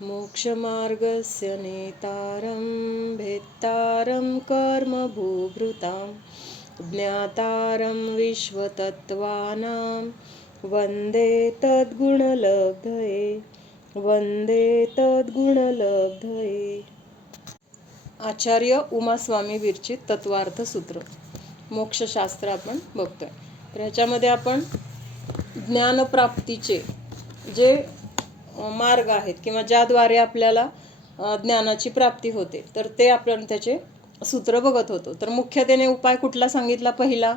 मोक्षमार्गस्य नेतारं भेत्तारं कर्मभूभृतां ज्ञातारं विश्वतत्त्वानां वन्दे तद्गुणलब्धये वन्दे तद्गुणलब्धये। आचार्य उमास्वामी विरचित तत्वार्थ सूत्र मोक्षशास्त्र आपण बघतोय। तर ह्याच्यामध्ये आपण ज्ञानप्राप्तीचे जे मार्ग आहेत किंवा ज्याद्वारे आपल्याला ज्ञानाची प्राप्ती होते तर ते आपण त्याचे सूत्र बघत होतो। तर मुख्यतेने उपाय कुठला सांगितला? पहिला,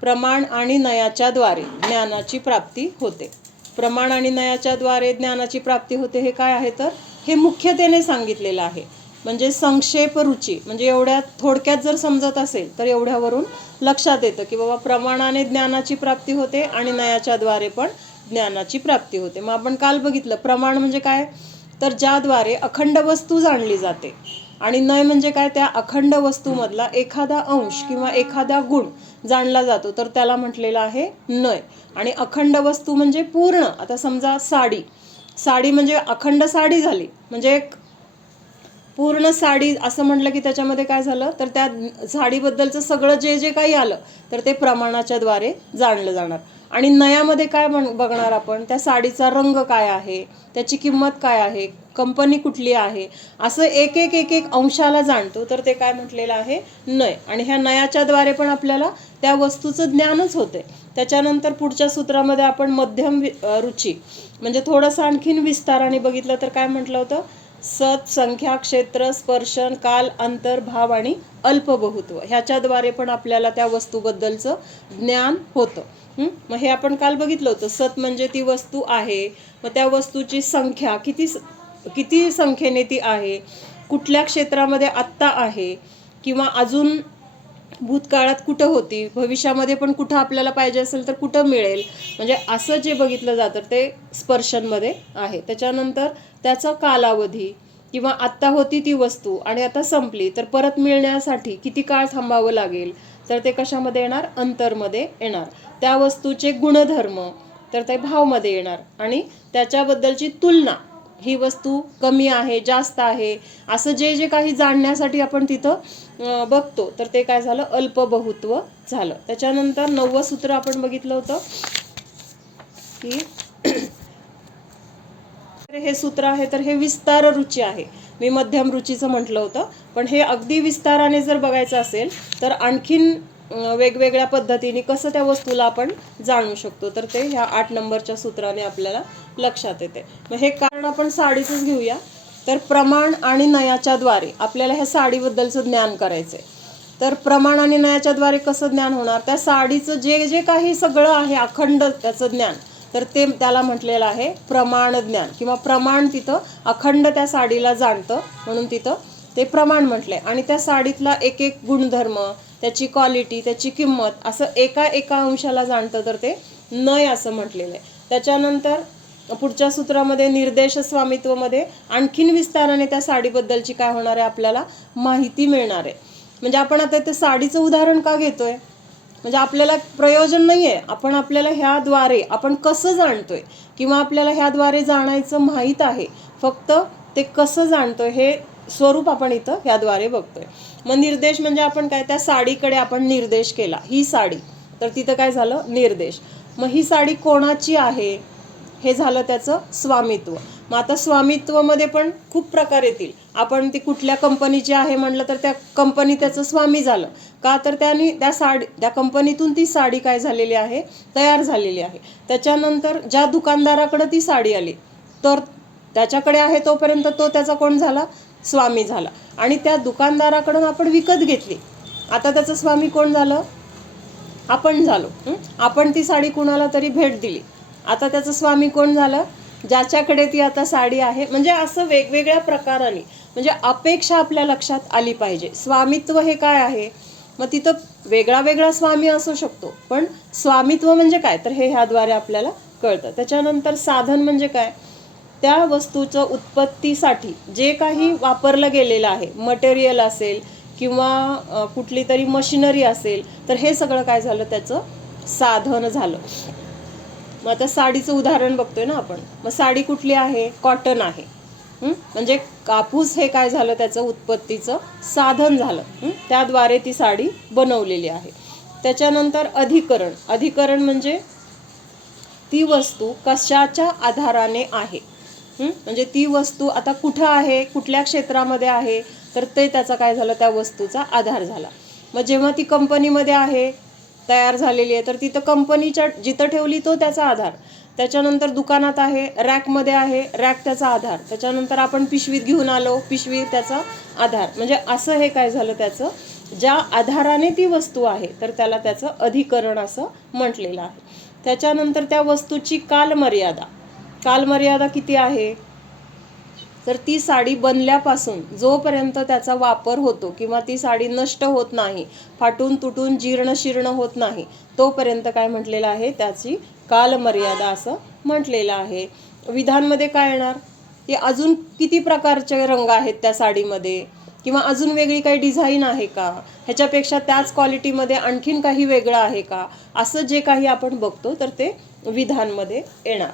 प्रमाण आणि नयाच्या द्वारे ज्ञानाची प्राप्ती होते। प्रमाण आणि नयाच्या द्वारे ज्ञानाची प्राप्ती होते हे काय आहे? तर हे मुख्यतेने सांगितलेलं आहे। म्हणजे संक्षेप रुची, म्हणजे एवढ्या थोडक्यात जर समजत असेल तर एवढ्यावरून लक्षात येतं की बाबा प्रमाणाने ज्ञानाची प्राप्ती होते आणि नयाच्या द्वारे पण ज्ञानाची प्राप्ती होते। मग आपण काल बघितलं प्रमाण म्हणजे काय? तर ज्याद्वारे अखंड वस्तू जाणली जाते, आणि नय म्हणजे काय? त्या अखंड वस्तूमधला एखादा अंश किंवा एखादा गुण जाणला जातो तर त्याला म्हटलेलं आहे नय। आणि अखंड वस्तू म्हणजे पूर्ण, आता समजा साडी म्हणजे अखंड साडी झाली, म्हणजे एक पूर्ण साडी असं म्हटलं की त्याच्यामध्ये काय झालं? तर त्या साडीबद्दलचं सगळं जे जे काही आलं तर ते प्रमाणाच्या द्वारे जाणलं जाणार। आणि नयामध्ये काय बघणार आपण? त्या साडीचा रंग काय आहे, त्याची किंमत काय आहे, कंपनी कुठली आहे, असं एक एक एक एक अंशाला जाणतो तर ते काय म्हटलेलं आहे? नय। आणि ह्या नयाच्या द्वारे पण आपल्याला त्या वस्तूचं ज्ञानच होते। त्याच्यानंतर पुढच्या सूत्रामध्ये आपण मध्यम रुची म्हणजे थोडंसं आणखीन विस्ताराने बघितलं तर काय म्हटलं होतं? सत, संख्या, क्षेत्र, स्पर्शन, काल, अंतर, भाव आणि अल्पबहुत्व ह्याच्याद्वारे पण आपल्याला त्या वस्तूबद्दलचं ज्ञान होतं। मग हे आपण काल बघितलं होतं। सत म्हणजे ती वस्तू आहे, मग त्या वस्तूची संख्या किती संख्येने ती आहे, कुठल्या क्षेत्रामध्ये आत्ता आहे, किंवा अजून भूतकाळात कुठं होती, भविष्यामध्ये पण कुठं आपल्याला पाहिजे असेल तर कुठं मिळेल, म्हणजे असं जे बघितलं जातं ते स्पर्शनमध्ये आहे। त्याच्यानंतर त्याचा कालावधी, किंवा आत्ता होती ती वस्तू आणि आता संपली तर परत मिळण्यासाठी किती काळ थांबावं लागेल तर ते कशामध्ये येणार? अंतरमध्ये येणार। त्या वस्तूचे गुणधर्म तर ते भावमध्ये येणार। आणि त्याच्याबद्दलची तुलना, ही वस्तू कमी आहे, जास्त आहे, असं जे जे काही जाणण्यासाठी आपण तिथं बघतो तर ते काय झालं? अल्पबहुत्व झालं। त्याच्यानंतर 9वं सूत्र आपण बघितलं होतं की हे सूत्र आहे तर हे विस्तार रुची आहे। मी मध्यम रुचीचं म्हटलं होतं, पण हे अगदी विस्ताराने जर बघायचं असेल तर आणखीन वेगवेगळ्या पद्धतीने कसं त्या वस्तूला आपण जाणू शकतो तर ते ह्या 8 नंबरच्या सूत्राने आपल्याला लक्षात येते। मग हे कारण आपण साडीचंच घेऊया। तर प्रमाण आणि नयाच्या द्वारे आपल्याला ह्या साडीबद्दलचं ज्ञान करायचंय। तर प्रमाण आणि नयाच्या द्वारे कसं ज्ञान होणार? त्या साडीचं जे जे काही सगळं आहे अखंड त्याचं ज्ञान, तर ते त्याला म्हटलेलं आहे प्रमाण ज्ञान, किंवा प्रमाण तिथं अखंड त्या साडीला जाणतं म्हणून तिथं ते प्रमाण म्हटलंय। आणि त्या साडीतला एक एक गुणधर्म, त्याची क्वालिटी, त्याची किंमत असं एका एका अंशाला जाणतं तर ते नय असं म्हटलेलं आहे। त्याच्यानंतर पुढच्या सूत्रामध्ये निर्देश स्वामित्वमध्ये आणखीन विस्ताराने त्या साडीबद्दलची काय होणार आहे? आपल्याला माहिती मिळणार आहे। म्हणजे आपण आता ते साडीचं उदाहरण का घेतोय? म्हणजे आपल्याला प्रयोजन नाहीये, आपण आपल्याला ह्याद्वारे आपण कसं जाणतोय किंवा आपल्याला ह्याद्वारे जाणायचं माहीत आहे, फक्त ते कसं जाणतोय हे स्वरूप आपण इथं ह्याद्वारे बघतोय। मग निर्देश म्हणजे आपण काय? त्या साडीकडे आपण निर्देश केला, ही साडी, तर तिथं काय झालं? निर्देश। मग ही साडी कोणाची आहे हे झालं त्याचं स्वामित्व। मग आता स्वामित्वमध्ये पण खूप प्रकार येतील। आपण ती कुठल्या कंपनीची आहे म्हणलं तर त्या कंपनी त्याचं स्वामी झालं का? तर त्या कंपनीतून ती साडी काय झालेली आहे? तयार झालेली आहे। त्याच्यानंतर ज्या दुकानदाराकडे ती साडी आली तर त्याच्याकडे आहे तोपर्यंत तो त्याचा कोण झाला? स्वामी झाला। आणि त्या दुकानदाराकडून आपण विकत घेतली, आता त्याचं स्वामी कोण झालं? आपण झालो। आपण ती साडी कुणाला तरी भेट दिली, आता त्याचं स्वामी कोण झालं? ज्याच्याकडे ती आता साडी आहे। म्हणजे असं वेगवेगळ्या प्रकाराने, म्हणजे अपेक्षा आपल्या लक्षात आली पाहिजे। स्वामित्व हे काय आहे? मग तिथं वेगळा वेगळा स्वामी असू शकतो, पण स्वामित्व म्हणजे काय तर हे ह्याद्वारे आपल्याला कळतं। त्याच्यानंतर साधन म्हणजे काय? त्या वस्तूचं उत्पत्तीसाठी जे काही वापरलं गेलेलं आहे, मटेरियल असेल किंवा कुठली तरी मशिनरी असेल तर हे सगळं काय झालं? त्याचं साधन झालं। मग आता साडीचं उदाहरण बघतोय ना आपण। मग साडी कुठली आहे? कॉटन आहे। म्हणजे कापूस हे काय झालं, त्याचं उत्पत्तीचं साधन झालं. त्याद्वारे ती साडी बनवलेली आहे. त्याच्यानंतर अधिकरण. अधिकरण म्हणजे ती वस्तू कशाच्या आधाराने आहे. म्हणजे ती वस्तू आता कुठं आहे, कुठल्या क्षेत्रामध्ये आहे, तर ते त्याचा काय झालं, त्या वस्तूचा आधार झाला. मग जेव्हा ती कंपनीमध्ये आहे, तयार झालेली आहे, तर तिथं कंपनीच्या जिथं ठेवली तो त्याचा आधार. त्याच्यानंतर दुकानात आहे, रॅकमध्ये आहे, रॅक त्याचा आधार. त्याच्यानंतर आपण पिशवीत घेऊन आलो, पिशवी त्याचा आधार. म्हणजे असं हे काय झालं, त्याचं ज्या आधाराने ती वस्तू आहे तर त्याला त्याचं अधिकरण असं म्हटलेलं आहे. त्याच्यानंतर त्या वस्तूची कालमर्यादा. कालमर्यादा किती आहे, तर ती साडी बनल्यापासून जोपर्यंत त्याचा वापर होतो किंवा ती साडी नष्ट होत नाही, फाटून तुटून जीर्ण शीर्ण होत नाही, तोपर्यंत काय म्हटलेलं आहे, त्याची कालमर्यादा असं म्हटलेलं आहे. विधानमध्ये काय येणार, की अजून किती प्रकारचे रंग आहेत त्या साडीमध्ये, किंवा अजून वेगळी काही डिझाईन आहे का, ह्याच्यापेक्षा त्याच क्वालिटीमध्ये आणखीन काही वेगळं आहे का, असं जे काही आपण बघतो तर ते विधानमध्ये येणार.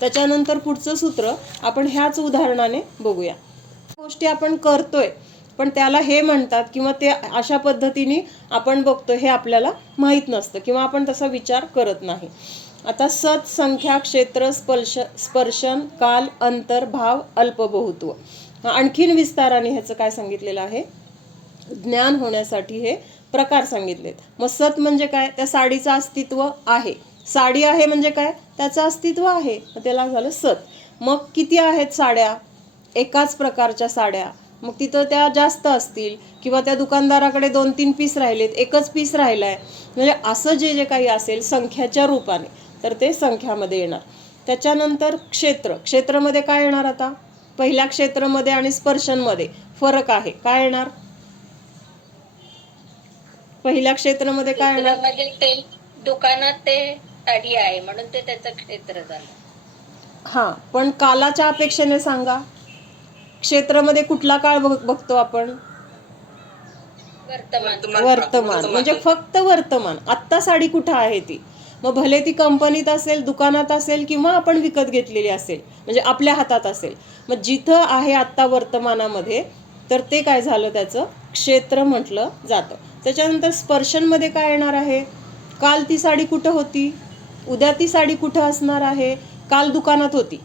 त्याच्यानंतर पुढचं सूत्र आपण ह्याच उदाहरणाने बघूया. गोष्टी आपण करतोय पण त्याला हे म्हणतात किंवा ते अशा पद्धतीने आपण बघतो हे आपल्याला माहीत नसतं किंवा आपण तसा विचार करत नाही. आता सत, संख्या, क्षेत्र, स्पर्शन, काल, अंतर, भाव, अल्पबहुत्व. आणखीन विस्ताराने ह्याचं काय सांगितलेलं आहे, ज्ञान होण्यासाठी हे प्रकार सांगितलेत. मग सत म्हणजे काय, त्या साडीचं अस्तित्व आहे. साडी आहे म्हणजे काय, त्याचं अस्तित्व आहे, त्याला झालं सत. मग किती आहेत साड्या, एकाच प्रकारच्या साड्या, मग तिथं त्या जास्त असतील किंवा त्या दुकानदाराकडे 2-3 पीस राहिलेत, एकच पीस राहिलाय, म्हणजे असं जे जे काही असेल संख्याच्या रूपाने तर ते संख्यामध्ये येणार. त्याच्यानंतर क्षेत्र. क्षेत्रामध्ये काय येणार, आता पहिल्या क्षेत्रामध्ये आणि स्पर्शनमध्ये फरक आहे, काय येणार, पहिल्या क्षेत्रामध्ये काय येणार, दुकानात ते साडी आहे म्हणून ते त्याचं क्षेत्र झालं. हा, पण कालाच्या अपेक्षेने सांगा, क्षेत्रामध्ये कुठला काळ बघतो आपण, वर्तमान. म्हणजे फक्त वर्तमान, आत्ता साडी कुठं आहे ती. मग भले ती कंपनीत असेल, दुकानात असेल किंवा आपण विकत घेतलेली असेल, म्हणजे आपल्या हातात असेल, मग जिथं आहे आत्ता वर्तमानामध्ये तर ते काय झालं, त्याचं क्षेत्र म्हटलं जातं. त्याच्यानंतर स्पर्शनमध्ये काय येणार आहे, काल ती साडी कुठं होती, उद्या ती साडी कुठं असणार आहे. काल दुकानात होती,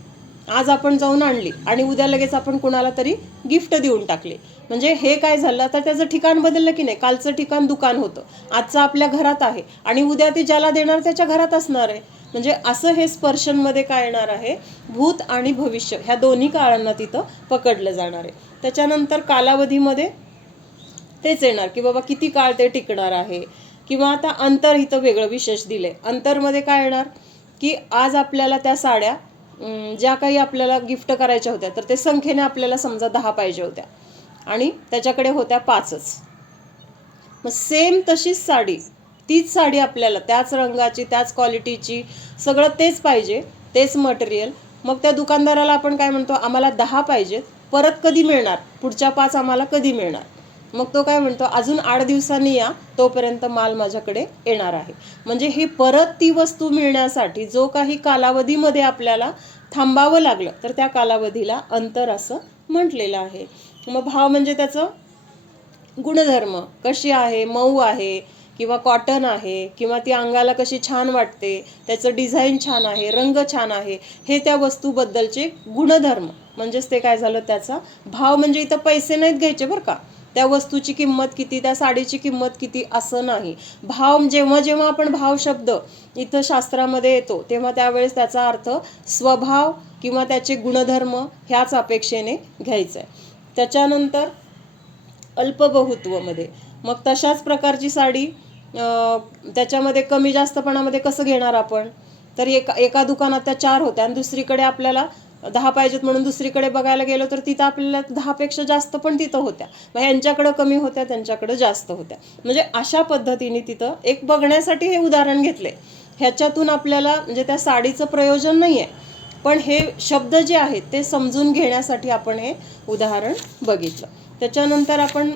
आज आपण जाऊन आणली आणि उद्या लगेच आपण कुणाला तरी गिफ्ट देऊन टाकले, म्हणजे हे काय झालं, तर त्याचं ठिकाण बदललं की नाही. कालचं ठिकाण दुकान होतं, आजचं आपल्या घरात आहे आणि उद्या ते ज्याला देणार त्याच्या घरात असणार आहे. म्हणजे असं हे स्पर्शनमध्ये काय येणार आहे, भूत आणि भविष्य ह्या दोन्ही काळांना तिथं पकडलं जाणार आहे. त्याच्यानंतर कालावधीमध्ये तेच येणार की बाबा किती काळ ते टिकणार आहे. किंवा आता अंतर इथं वेगळं विशेष दिले. अंतरमध्ये काय येणार की आज आपल्याला त्या साड्या ज्या काही आपल्याला गिफ्ट करायच्या होत्या तर ते संख्येने आपल्याला समजा 10 पाहिजे होत्या आणि त्याच्याकडे होत्या 5च. मग सेम तशीच साडी, तीच साडी आपल्याला त्याच रंगाची, त्याच क्वालिटीची, सगळं तेच पाहिजे, तेच मटेरियल. मग त्या दुकानदाराला आपण काय म्हणतो, आम्हाला 10 पाहिजेत, परत कधी मिळणार, पुढच्या 5 आम्हाला कधी मिळणार. मग तो काय म्हणतो, अजून 8 दिवसांनी या, तोपर्यंत माल माझ्याकडे येणार आहे. म्हणजे ही परत ती वस्तू मिळण्यासाठी जो काही कालावधीमध्ये आपल्याला थांबावं लागलं तर त्या कालावधीला अंतर असं म्हटलेलं आहे. मग भाव म्हणजे त्याचं गुणधर्म, कशी आहे, मऊ आहे किंवा कॉटन आहे किंवा ती अंगाला कशी छान वाटते, त्याचं डिझाईन छान आहे, रंग छान आहे, हे त्या वस्तूबद्दलचे गुणधर्म. म्हणजेच ते काय झालं, त्याचा भाव. म्हणजे इथं पैसे नाहीत घ्यायचे बरं का, त्या वस्तूची किंमत किती, त्या साडीची किंमत किती असं नाही. भाव, जेव्हा जेव्हा आपण भाव शब्द इथं शास्त्रामध्ये येतो तेव्हा त्यावेळेस त्याचा अर्थ स्वभाव किंवा त्याचे गुणधर्म ह्याच अपेक्षेने घ्यायचा आहे. त्याच्यानंतर अल्पबहुत्वमध्ये मग तशाच प्रकारची साडी त्याच्यामध्ये कमी जास्तपणामध्ये कसं घेणार आपण, तर एका दुकानात त्या 4 होत्या आणि दुसरीकडे आपल्याला 10 पाहिजेत म्हणून दुसरीकडे बघायला गेलो तर तिथं आपल्याला 10पेक्षा जास्त पण तिथं होत्या. मग ह्यांच्याकडं कमी होत्या, त्यांच्याकडं जास्त होत्या. म्हणजे अशा पद्धतीने तिथं एक बघण्यासाठी हे उदाहरण घेतले. ह्याच्यातून आपल्याला म्हणजे त्या साडीचं प्रयोजन नाही आहे, पण हे शब्द जे आहेत ते समजून घेण्यासाठी आपण हे उदाहरण बघितलं. त्याच्यानंतर आपण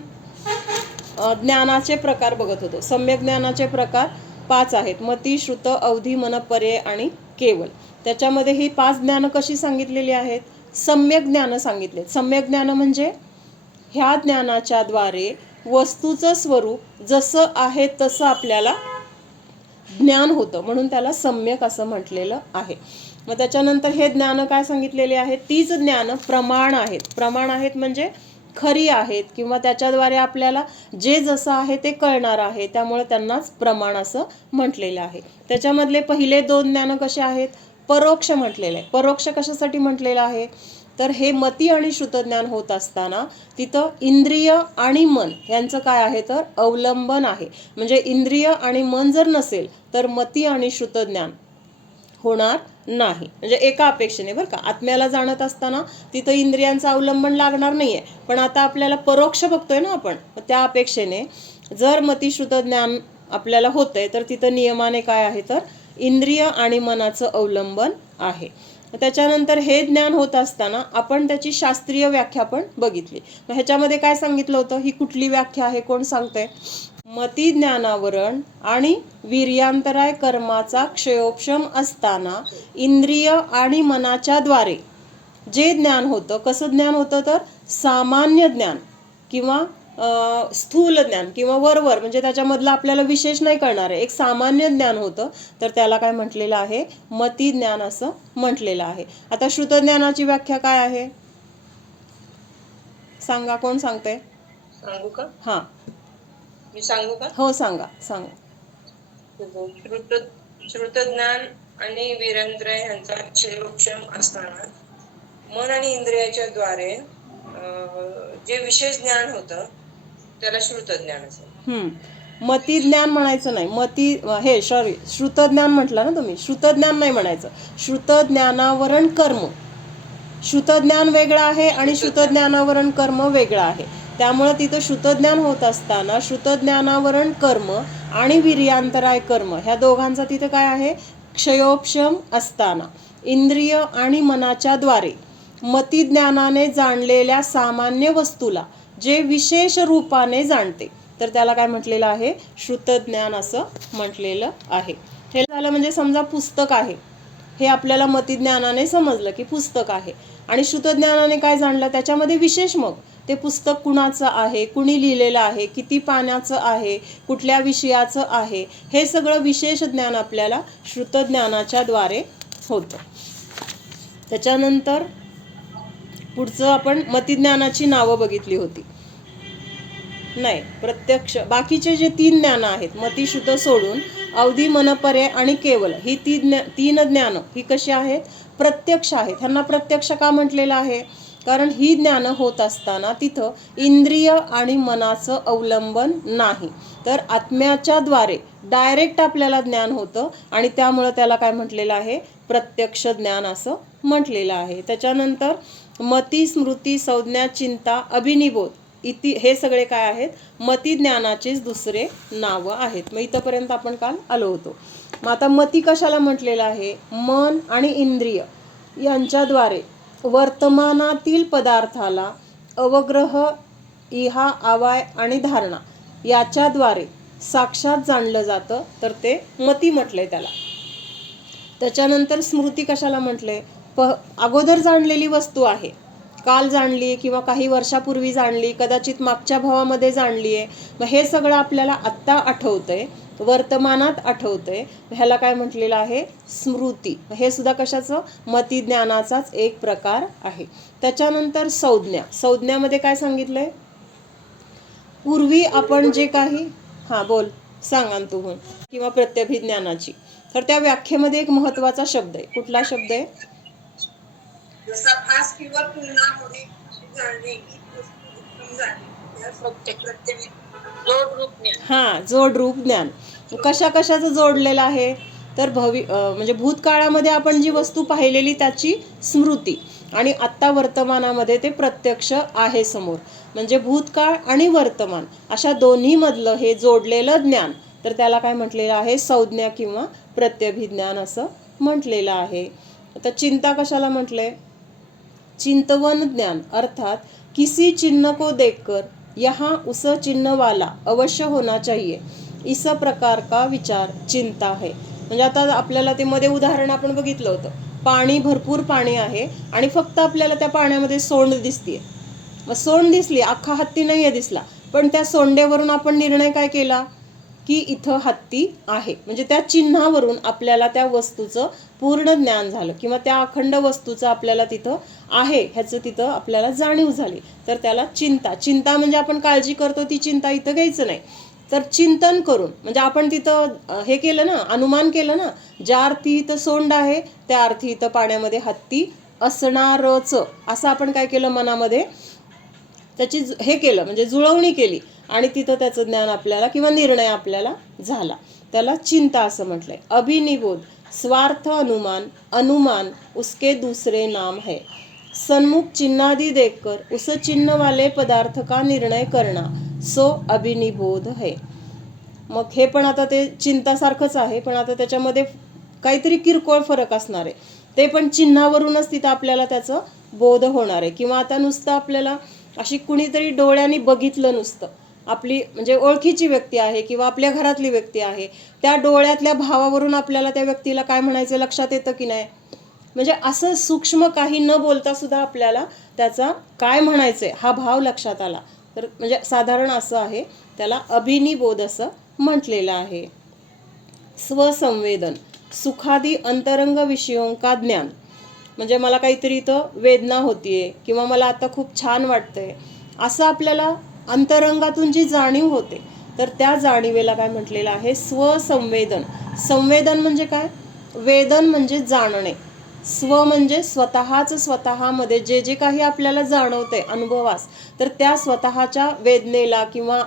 ज्ञानाचे प्रकार बघत होतो. सम्यक ज्ञानाचे प्रकार 5 आहेत, मती, श्रुत, अवधी, मन, पर्याय आणि केवल. त्याच्यामध्ये ही 5 ज्ञानं कशी सांगितलेली आहेत, सम्यक ज्ञान सांगितले. सम्यक ज्ञान म्हणजे ह्या ज्ञानाच्या द्वारे वस्तूचं स्वरूप जसं आहे तसं आपल्याला ज्ञान होतं, म्हणून त्याला सम्यक असं म्हटलेलं आहे. मग त्याच्यानंतर हे ज्ञान काय सांगितलेले आहेत, तीच ज्ञान प्रमाण आहेत. प्रमाण आहेत म्हणजे खरी आहेत किंवा त्याच्याद्वारे आपल्याला जे जसं आहे ते कळणार आहे, त्यामुळे त्यांनाच प्रमाण असं म्हटलेलं आहे. त्याच्यामधले पहिले 2 ज्ञान कसे आहेत, परोक्ष म्हटलेलं आहे. परोक्ष कशासाठी म्हटलेलं आहे, तर हे मती आणि श्रुतज्ञान होत असताना तिथं इंद्रिय आणि मन यांचं काय आहे तर अवलंबन आहे. म्हणजे इंद्रिय आणि मन जर नसेल तर मती आणि श्रुतज्ञान होणार नाही. म्हणजे एका अपेक्षेने बरं का, आत्म्याला जाणत असताना तिथं इंद्रियांचं अवलंबन लागणार नाहीये, पण आता आपल्याला परोक्ष बघतोय ना आपण, त्या अपेक्षेने जर मतिश्रुत ज्ञान आपल्याला होतंय तर तिथं नियमाने काय आहे तर इंद्रिय आणि मनाचं अवलंबन आहे. त्याच्यानंतर हे ज्ञान होत असताना आपण त्याची शास्त्रीय व्याख्या पण बघितली. मग ह्याच्यामध्ये काय सांगितलं होतं, ही कुठली व्याख्या आहे, कोण सांगतंय, मती ज्ञानावरण आणि वीर्यांतराय कर्माचा क्षयोपशम असताना इंद्रिय आणि मनाच्या द्वारे जे ज्ञान होतं, कसं ज्ञान होतं तर सामान्य ज्ञान किंवा स्थूल ज्ञान किंवा वरवर, म्हणजे त्याच्यामधलं आपल्याला विशेष नाही कळणार आहे, एक सामान्य ज्ञान होतं, तर त्याला काय म्हटलेलं आहे, मती ज्ञान असं म्हटलेलं आहे. आता श्रुतज्ञानाची व्याख्या काय आहे सांगा, कोण सांगते, सांगू का? हां मी सांगू का? हो सांगा सांगा. श्रुतज्ञान आणि वीरेंद्रिय यांचा क्षयोपशम असताना मन आणि इंद्रियाच्या द्वारे जे विशेष ज्ञान होतं त्याला श्रुतज्ञान असं. मती ज्ञान म्हणायचं नाही, श्रुतज्ञान म्हटलं ना तुम्ही, श्रुतज्ञान नाही म्हणायचं, श्रुतज्ञानावरण कर्म. श्रुतज्ञान वेगळं आहे आणि श्रुतज्ञानावरण कर्म वेगळं आहे. त्यामुळे तिथं श्रुतज्ञान होत असताना श्रुतज्ञानावरण कर्म आणि वीर्यांतराय कर्म ह्या दोघांचा तिथं काय आहे, क्षयोपशम असताना इंद्रिय आणि मनाच्या द्वारे मतिज्ञानाने जाणलेल्या सामान्य वस्तूला जे विशेष रूपाने जाणते, तर त्याला काय म्हटलेलं आहे, श्रुतज्ञान असं म्हटलेलं आहे. हे झालं म्हणजे समजा पुस्तक आहे, हे आपल्याला मतिज्ञानाने समजलं की पुस्तक आहे, आणि श्रुतज्ञानाने काय जाणलं, त्याच्यामध्ये विशेष, मग ते पुस्तक कुणाचं आहे, कुणी लिहिलेलं आहे, किती पानाचं आहे, कुठल्या विषयाचं आहे, हे सगळं विशेष ज्ञान आपल्याला श्रुतज्ञानाच्या द्वारे होतं. त्याच्यानंतर पुढचं आपण मतिज्ञानाची नावं बघितली होती. नाही, प्रत्यक्ष बाकीचे जे 3 ज्ञान आहेत, मती श्रुत सोडून अवधी, मनपर्य आणि केवल, ही 3 ज्ञान ही कशी आहेत, प्रत्यक्ष आहेत. ह्यांना प्रत्यक्ष का म्हटलेलं आहे, कारण ही ज्ञान होत असताना तिथं इंद्रिय आणि मनाचं अवलंबन नाही, तर आत्म्याच्या द्वारे डायरेक्ट आपल्याला ज्ञान होतं, आणि त्यामुळं त्याला काय म्हटलेलं आहे, प्रत्यक्ष ज्ञान असं म्हटलेलं आहे. त्याच्यानंतर मती, स्मृती, संज्ञा, चिंता, अभिनिबोध हे सगळे काय आहेत, मती ज्ञानाचेच दुसरे नावं आहेत. मग इथंपर्यंत आपण काल आलो होतो. मग आता मती कशाला म्हटलेलं आहे, मन आणि इंद्रिय यांच्याद्वारे वर्तमानातील पदार्थाला अवग्रह, इहा, आवाय आणि धारणा याच्याद्वारे साक्षात जाणलं जातं, तर ते मती म्हटलंय त्याला. त्याच्यानंतर स्मृती कशाला म्हटले, अगोदर जाणलेली वस्तू आहे, काल जाणली किंवा काही वर्षापूर्वी जाणली, कदाचित मागच्या भावामध्ये जाणली आहे, मग हे सगळं आपल्याला आत्ता आठवतंय, वर्तमानात आठवतंय, ह्याला काय म्हटलेलं आहे, स्मृती. हे सुद्धा कशाचं, मतिज्ञानाचाच एक प्रकार आहे. त्याच्यानंतर संज्ञा. संज्ञामध्ये काय सांगितलंय, पूर्वी आपण जे काही, बोल सांगा तू, किंवा प्रत्यभिज्ञानाची, तर त्या व्याख्येमध्ये एक महत्वाचा शब्द आहे. कुठला शब्द आहे, जसा भास किंवा तुलना होणे जाणणे की वस्तू जाणणे, जोड रूप ज्ञान. कशाचं जोडलेलं आहे, तर म्हणजे भूतकाळामध्ये आपण जी वस्तू पाहिलेली त्याची स्मृती, आणि आत्ता वर्तमानामध्ये ते प्रत्यक्ष आहे समोर, म्हणजे भूतकाळ आणि वर्तमान अशा दोन्ही मधलं हे जोडलेलं ज्ञान, तर त्याला काय म्हटलेलं आहे, संज्ञा किंवा प्रत्यभिज्ञान असं म्हटलेलं आहे. आता चिंता कशाला म्हटलंय, चिंतवन ज्ञान, अर्थात किसी चिन्ह को देखकर यहाँ उस चिन्ह वाला अवश्य होना चाहिए, इस प्रकार का विचार चिंता है. म्हणजे आता आपल्याला ते मध्ये उदाहरण आपण बघितलं होतं, पाणी, भरपूर पाणी आहे आणि फक्त आपल्याला त्या पाण्यामध्ये सोंड दिसतीये. मग सोंड दिसली, अख्खा हत्ती नाहीये दिसला, पण त्या सोंडेवरून आपण निर्णय काय केला की इथं हत्ती आहे. म्हणजे त्या चिन्हावरून आपल्याला त्या वस्तूचं पूर्ण ज्ञान झालं किंवा त्या अखंड वस्तूचं आपल्याला तिथं आहे ह्याचं तिथं आपल्याला जाणीव झाली. तर त्याला चिंता. चिंता म्हणजे आपण काळजी करतो ती चिंता इथं घ्यायचं नाही. तर चिंतन करून म्हणजे आपण तिथं हे केलं ना, अनुमान केलं ना, ज्या अर्थी इथं सोंड आहे त्या अर्थी इथं पाण्यामध्ये हत्ती असणारच, असं आपण काय केलं, मनामध्ये त्याची हे केलं, म्हणजे जुळवणी केली आणि तिथं त्याचं ज्ञान आपल्याला किंवा निर्णय आपल्याला झाला. त्याला चिंता असं म्हटलंय. अभिनिबोध, स्वार्थ अनुमान, अनुमान उसके दूसरे नाम है. सन्मुख चिन्हादि देखकर उस चिन्ह वाले पदार्थ का निर्णय करना सो अभिनिबोध है. मग हे पण आता ते चिंतासारखंच आहे, पण आता त्याच्यामध्ये काहीतरी किरकोळ फरक असणार आहे. ते पण चिन्हावरूनच तिथं आपल्याला त्याचं बोध होणार आहे. किंवा आता नुसतं आपल्याला अशी कुणीतरी डोळ्यांनी बघितलं, नुसतं आपली म्हणजे ओळखीची व्यक्ती आहे किंवा आपल्या घरातली व्यक्ती आहे, त्या डोळ्यातल्या भावावरून आपल्याला त्या व्यक्तीला काय म्हणायचं लक्षात येतं की नाही. म्हणजे असं सूक्ष्म काही न बोलता सुद्धा आपल्याला त्याचा काय म्हणायचंय हा भाव लक्षात आला. तर म्हणजे साधारण असं आहे, त्याला अभिनिबोध असं म्हटलेलं आहे. स्वसंवेदन, सुखादी अंतरंग विषयों का ज्ञान. म्हणजे मला काहीतरी इथं वेदना होतीये किंवा मला आता खूप छान वाटतंय, असं आपल्याला अंतरंगातून जी जाणीव होते, तर त्या जाणीवेला काय म्हटलेलं आहे, स्वसंवेदन. संवेदन म्हणजे काय, वेदन म्हणजे जाणणे, स्व म्हणजे स्वतःच स्वतःमध्ये जे जे काही आपल्याला जाणवतंय अनुभवास, तर त्या स्वतःच्या वेदनेला किंवा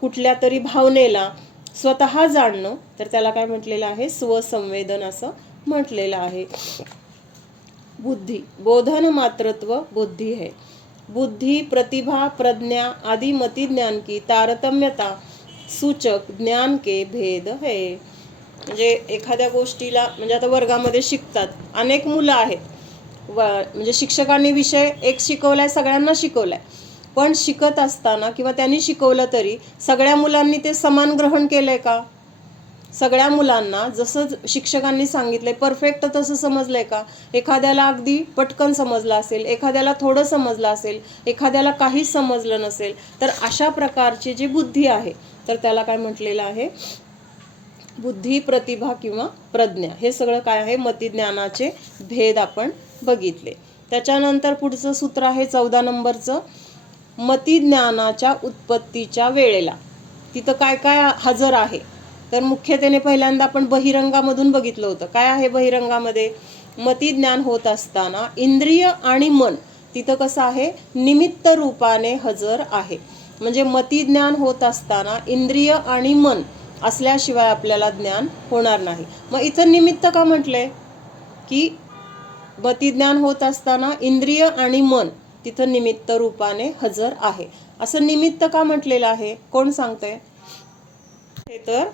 कुठल्या तरी भावनेला स्वतः जाणणं, तर त्याला काय म्हटलेलं आहे, स्वसंवेदन असं म्हटलेलं आहे. बुद्धि, बोधन मात्रत्व बुद्धि है. बुद्धि, प्रतिभा, प्रज्ञा आदि मति ज्ञान की तारतम्यता सूचक ज्ञान के भेद है. म्हणजे एखाद्या गोष्टीला, म्हणजे आता वर्गामध्ये शिकतात अनेक मुलं आहेत, म्हणजे शिक्षकांनी विषय एक शिकवलाय, सगळ्यांना शिकवलाय, पण शिकत असताना किंवा त्यांनी शिकवलं तरी सगळ्या मुलांनी ते समान ग्रहण केलंय का. सगळ्या मुलांना जसं शिक्षकांनी सांगितलंय परफेक्ट तसं समजलंय का. एखाद्याला अगदी पटकन समजलं असेल, एखाद्याला थोडं समजलं असेल, एखाद्याला काहीच समजलं नसेल. तर अशा प्रकारची जी बुद्धी आहे, तर त्याला काय म्हटलेलं आहे, बुद्धी, प्रतिभा किंवा प्रज्ञा. हे सगळं काय आहे, मतिज्ञानाचे भेद आपण बघितले. त्याच्यानंतर पुढचं सूत्र आहे 14 नंबरचं, मतिज्ञानाच्या उत्पत्तीच्या वेळेला तिथं काय काय हजर आहे. तर मुख्यतेने पहिल्यांदा आपण बहिरंगामधून बघितलं होतं. काय आहे बहिरंगामध्ये, मतिज्ञान होत असताना इंद्रिय आणि मन तिथं कसं आहे, निमित्त रूपाने हजर आहे. म्हणजे मतिज्ञान होत असताना इंद्रिय आणि मन असल्याशिवाय आपल्याला ज्ञान होणार नाही. मग इथं निमित्त का म्हटलंय, की मतिज्ञान होत असताना इंद्रिय आणि मन तिथं निमित्त रूपाने हजर आहे. असं निमित्त का म्हटलेलं आहे, कोण सांगतंय. हे तर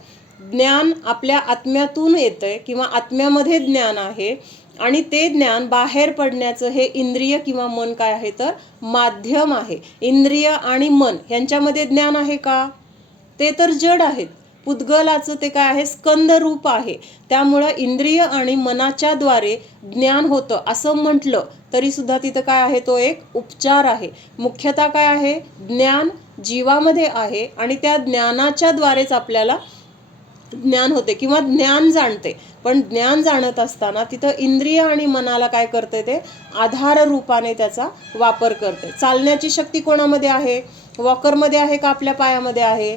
ज्ञान आपल्या आत्म्यातून येतंय किंवा आत्म्यामध्ये ज्ञान आहे आणि ते ज्ञान बाहेर पडण्याचं हे इंद्रिय किंवा मन काय आहे, तर माध्यम आहे. इंद्रिय आणि मन यांच्यामध्ये ज्ञान आहे का, ते तर जड आहेत. पुद्गलाचं ते काय आहे, स्कंद रूप आहे. त्यामुळं इंद्रिय आणि मनाच्या द्वारे ज्ञान होतं असं म्हटलं तरी सुद्धा तिथं काय आहे, तो एक उपचार आहे. मुख्यतः काय आहे, ज्ञान जीवामध्ये आहे आणि त्या ज्ञानाच्या द्वारेच आपल्याला ज्ञान होते किंवा ज्ञान जाणते. पण ज्ञान जाणत असताना तिथं इंद्रिय आणि मनाला काय करते, ते आधार रूपाने त्याचा वापर करते. चालण्याची शक्ती कोणामध्ये आहे, वॉकरमध्ये आहे का आपल्या पायामध्ये आहे,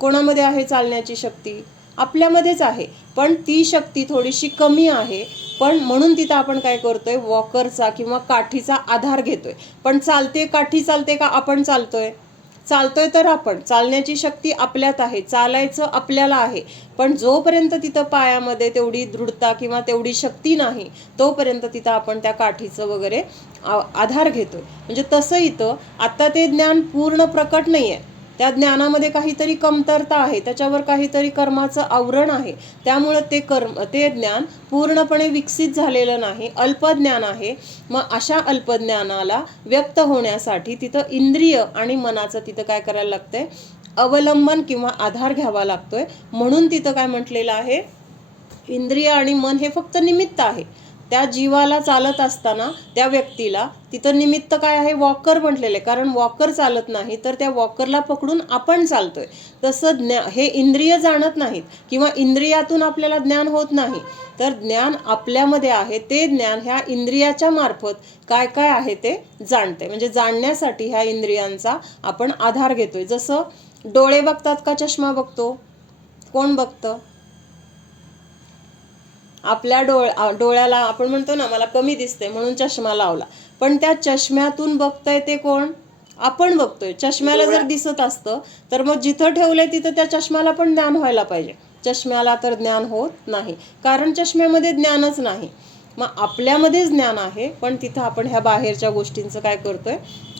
कोणामध्ये आहे चालण्याची शक्ती, आपल्यामध्येच आहे. पण ती शक्ती थोडीशी कमी आहे, पण म्हणून तिथं आपण काय करतोय, वॉकरचा किंवा काठीचा आधार घेतोय. पण चालते, काठी चालते का आपण चालतोय, चालतोय तर आपण, चालण्याची शक्ती आपल्यात आहे, चालायचं आपल्याला आहे. पण जोपर्यंत तिथं पायामध्ये तेवढी दृढता किंवा तेवढी शक्ती नाही, तोपर्यंत तिथं आपण त्या काठीचं वगैरे आधार घेतोय. म्हणजे तसं इथं आता ते ज्ञान पूर्ण प्रकट नाही आहे, त्या ज्ञानामध्ये काहीतरी कमतरता आहे, त्याच्यावर काहीतरी कर्माचं आवरण आहे. त्यामुळं ते ज्ञान पूर्णपणे विकसित झालेलं नाही, अल्पज्ञान आहे. मग अशा अल्पज्ञानाला व्यक्त होण्यासाठी तिथं इंद्रिय आणि मनाचं तिथं काय करायला लागतंय, अवलंबन किंवा आधार घ्यावा लागतोय. म्हणून तिथं काय म्हटलेलं आहे, इंद्रिय आणि मन हे फक्त निमित्त आहे, त्या जीवाला चालत असताना त्या व्यक्तीला तिथं निमित्त काय आहे, वॉकर म्हटलेलं आहे. कारण वॉकर चालत नाही तर त्या वॉकरला पकडून आपण चालतोय. तसं हे इंद्रिय जाणत नाहीत किंवा इंद्रियातून आपल्याला ज्ञान होत नाही. तर ज्ञान आपल्यामध्ये आहे, ते ज्ञान ह्या इंद्रियाच्या मार्फत काय काय आहे ते जाणते. म्हणजे जाणण्यासाठी ह्या इंद्रियांचा आपण आधार घेतोय. जसं डोळे बघतात का चष्मा बघतो? कोण बघतं? आपल्या डोळ्याला आपण म्हणतो ना, मला कमी दिसते म्हणून चष्मा लावला, पण त्या चष्म्यातून बघतंय ते कोण? आपण बघतोय. चष्म्याला जर दिसत असतं तर मग जिथं ठेवलंय तिथं त्या चष्म्याला पण ज्ञान व्हायला पाहिजे. चष्म्याला तर ज्ञान होत नाही, कारण चष्म्यामध्ये ज्ञानच नाही. मग आपल्यामध्ये ज्ञान आहे, पण तिथं आपण ह्या बाहेरच्या गोष्टींचं काय करतोय,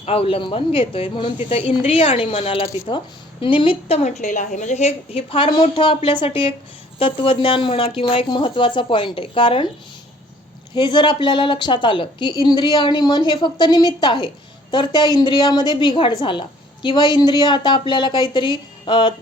अवलंबन घेतोय. म्हणून तिथं इंद्रिय आणि मनाला तिथं निमित्त म्हटलेलं आहे. म्हणजे हे फार मोठं आपल्यासाठी एक तत्वज्ञान म्हणा किंवा एक महत्त्वाचा पॉईंट आहे. कारण हे जर आपल्याला लक्षात आलं की इंद्रिय आणि मन हे फक्त निमित्त आहे, तर त्या इंद्रियामध्ये बिघाड झाला किंवा इंद्रिय आता आपल्याला काहीतरी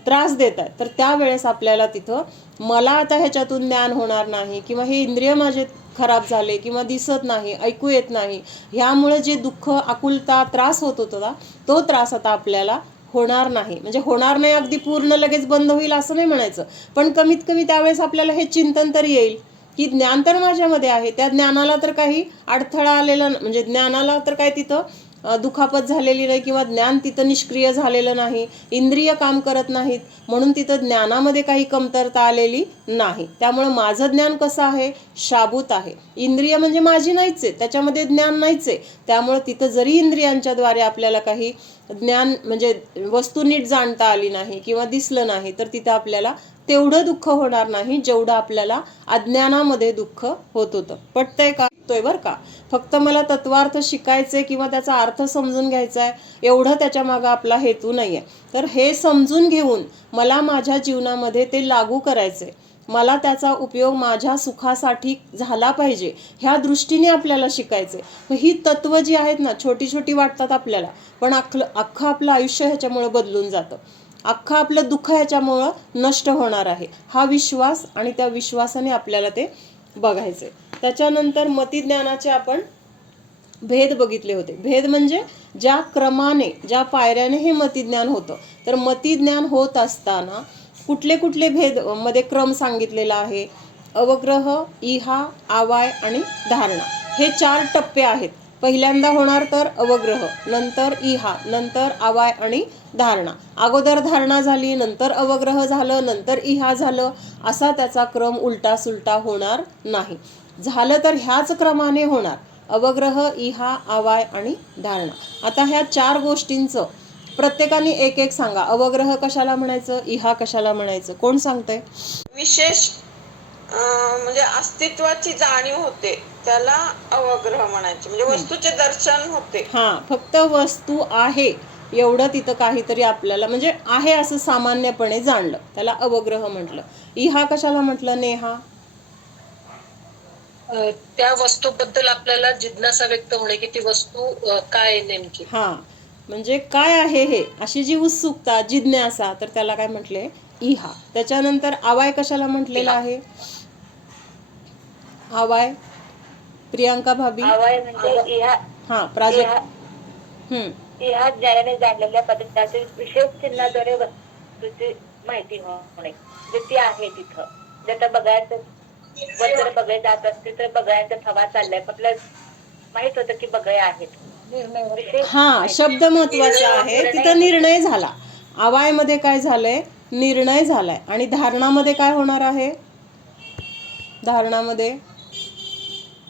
त्रास देत आहे, तर त्यावेळेस आपल्याला तिथं मला आता ह्याच्यातून ज्ञान होणार नाही किंवा हे इंद्रिय माझे खराब झाले किंवा दिसत नाही, ऐकू येत नाही, ह्यामुळे जे दुःख, आकुलता, त्रास होत होता तो त्रास आता आपल्याला होणार नाही. म्हणजे होणार नाही अगदी पूर्ण लगेच बंद होईल असं नाही म्हणायचं, पण कमीत कमी त्यावेळेस आपल्याला हे चिंतन तरी येईल की ज्ञान तर माझ्यामध्ये आहे, त्या ज्ञानाला तर काही अडथळा आलेला, म्हणजे ज्ञानाला तर काय तिथं दुखापत झालेली नाही किंवा ज्ञान तिथं निष्क्रिय झालेलं नाही, इंद्रिय काम करत नाहीत, म्हणून तिथं ज्ञानामध्ये काही कमतरता आलेली नाही. त्यामुळे माझं ज्ञान कसं आहे, शाबूत आहे. इंद्रिय म्हणजे माझी नाहीच आहे, त्याच्यामध्ये ज्ञान नाहीच आहे. त्यामुळे तिथं जरी इंद्रियांच्या द्वारे आपल्याला काही ज्ञान म्हणजे वस्तू नीट जाणता आली नाही किंवा दिसलं नाही, तर तिथं आपल्याला तेवढं दुःख होणार नाही जेवढं आपल्याला अज्ञानामध्ये दुःख होत होतं. पटतंय का? बरं का? फक्त मला तत्वार्थ शिकायचे किंवा त्याचा अर्थ समजून घ्यायचा आहे एवढं त्याच्या मागं आपला हेतू नाही आहे. तर हे समजून घेऊन मला माझ्या जीवनामध्ये ते लागू करायचे, मला त्याचा उपयोग माझ्या सुखासाठी झाला पाहिजे, ह्या दृष्टीने आपल्याला शिकायचे. मग ही तत्व जी आहेत ना, छोटी छोटी वाटतात आपल्याला, पण अख्खं आपलं आयुष्य ह्याच्यामुळे बदलून जातं. अख्खं आपलं दुःख ह्याच्यामुळं नष्ट होणार आहे, हा विश्वास, आणि त्या विश्वासाने आपल्याला ते बघायचे. त्याच्यानंतर मतिज्ञानाचे आपण भेद बघितले होते. भेद म्हणजे ज्या क्रमाने, ज्या पायऱ्याने हे मतिज्ञान होतं. तर मतिज्ञान होत असताना कुठले कुठले भेद मध्ये क्रम सांगितलेला आहे? अवग्रह, इहा, आवाय आणि धारणा, हे 4 टप्पे आहेत. पहिल्यांदा होणार तर अवग्रह, नंतर इहा, नंतर आवाय आणि धारणा. अगोदर धारणा झाली, नंतर अवग्रह झालं, नंतर इहा झालं, असा त्याचा क्रम उलटा सुलटा होणार नाही. झालं तर ह्याच क्रमाने होणार, अवग्रह, इहा, आवाय आणि धारणा. आता ह्या 4 गोष्टींचं प्रत्येकाने एक एक सांगा. अवग्रह कशाला म्हणायचं, इहा कशाला म्हणायचं, कोण सांगतंय? विशेष म्हणजे अस्तित्वाची जाणीव होते त्याला अवग्रह म्हणायचे. म्हणजे वस्तूचे दर्शन होते. फक्त वस्तू आहे एवढं तिथं काहीतरी आपल्याला म्हणजे आहे असं सामान्यपणे जाणलं, त्याला अवग्रह म्हटलं. इहा कशाला म्हटलं, नेहा? त्या वस्तूबद्दल आपल्याला जिज्ञासा व्यक्त होणे की ती वस्तू काय आहे नेमकी. म्हणजे काय आहे हे, अशी जी उत्सुकता, जिज्ञासा, तर त्याला काय म्हटले, इहा. त्याच्यानंतर आवाय कशाला म्हटलेला आहे? आवाय प्रियांका भाभी. आवाय म्हणजे प्राजक्त. इहा ज्ञानाने जाणलेल्या पदार्थाचे विशेष चिन्हाद्वारे वस्तूची माहिती होणे, म्हणजे ती आहे तिथं. जर बघायचं वर जर बघायचं जात असते तर बघायचं हवा चाललाय, आपल्याला माहित होतं की बघाय आहेत. शब्द महत्वाचा आहे, तिथं निर्णय झाला. आवाय मध्ये काय झालंय, निर्णय झालाय. आणि धारणामध्ये काय होणार आहे? धारणामध्ये